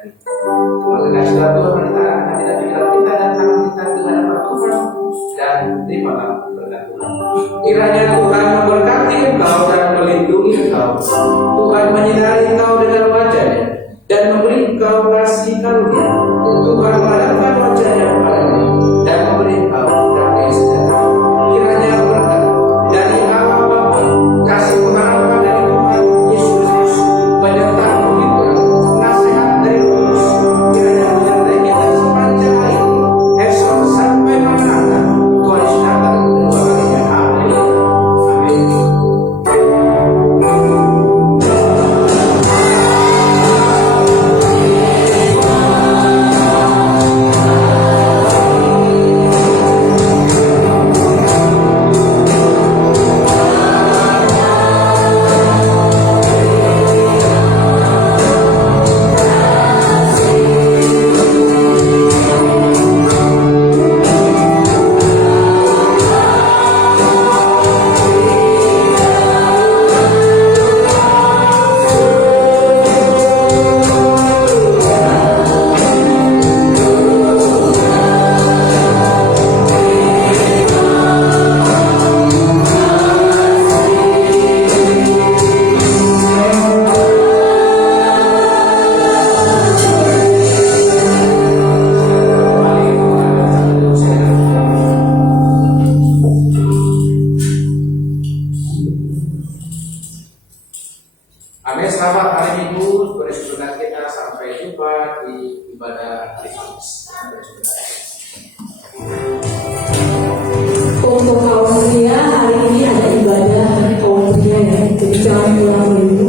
hari. Maka dari Tuhan kita tidak pikiran kita dan tangan kita dengan apa Tuhan dan terimalah berkat Tuhan. Kiranya Tuhan memberkati engkau dan melindungi engkau. Tuhan menyinari engkau dengan wajah-Nya dan memberi engkau kasih karunia. Tuhan menghadapkan wajah-Nya kepadamu dan memberi engkau damai sejahtera. Kiranya berkat dari Allah Bapa, kasih pengharapan dari Tuhan Yesus Kristus, penyertaan penghiburan, nasihat dari Roh Kudus, kiranya menyertai kita sepanjang hari ini, esok sampai maranatha. Tuhan Yesus datang kedua kalinya. Amin. Amin. Amin. Selamat hari Minggu. Bersyukur kita sampai jumpa di ibadah hari Kamis. Sampai jumpa. Untuk kaum pria hari ini ada ibadah kaum pria ya, jadi jangan pulang dulu.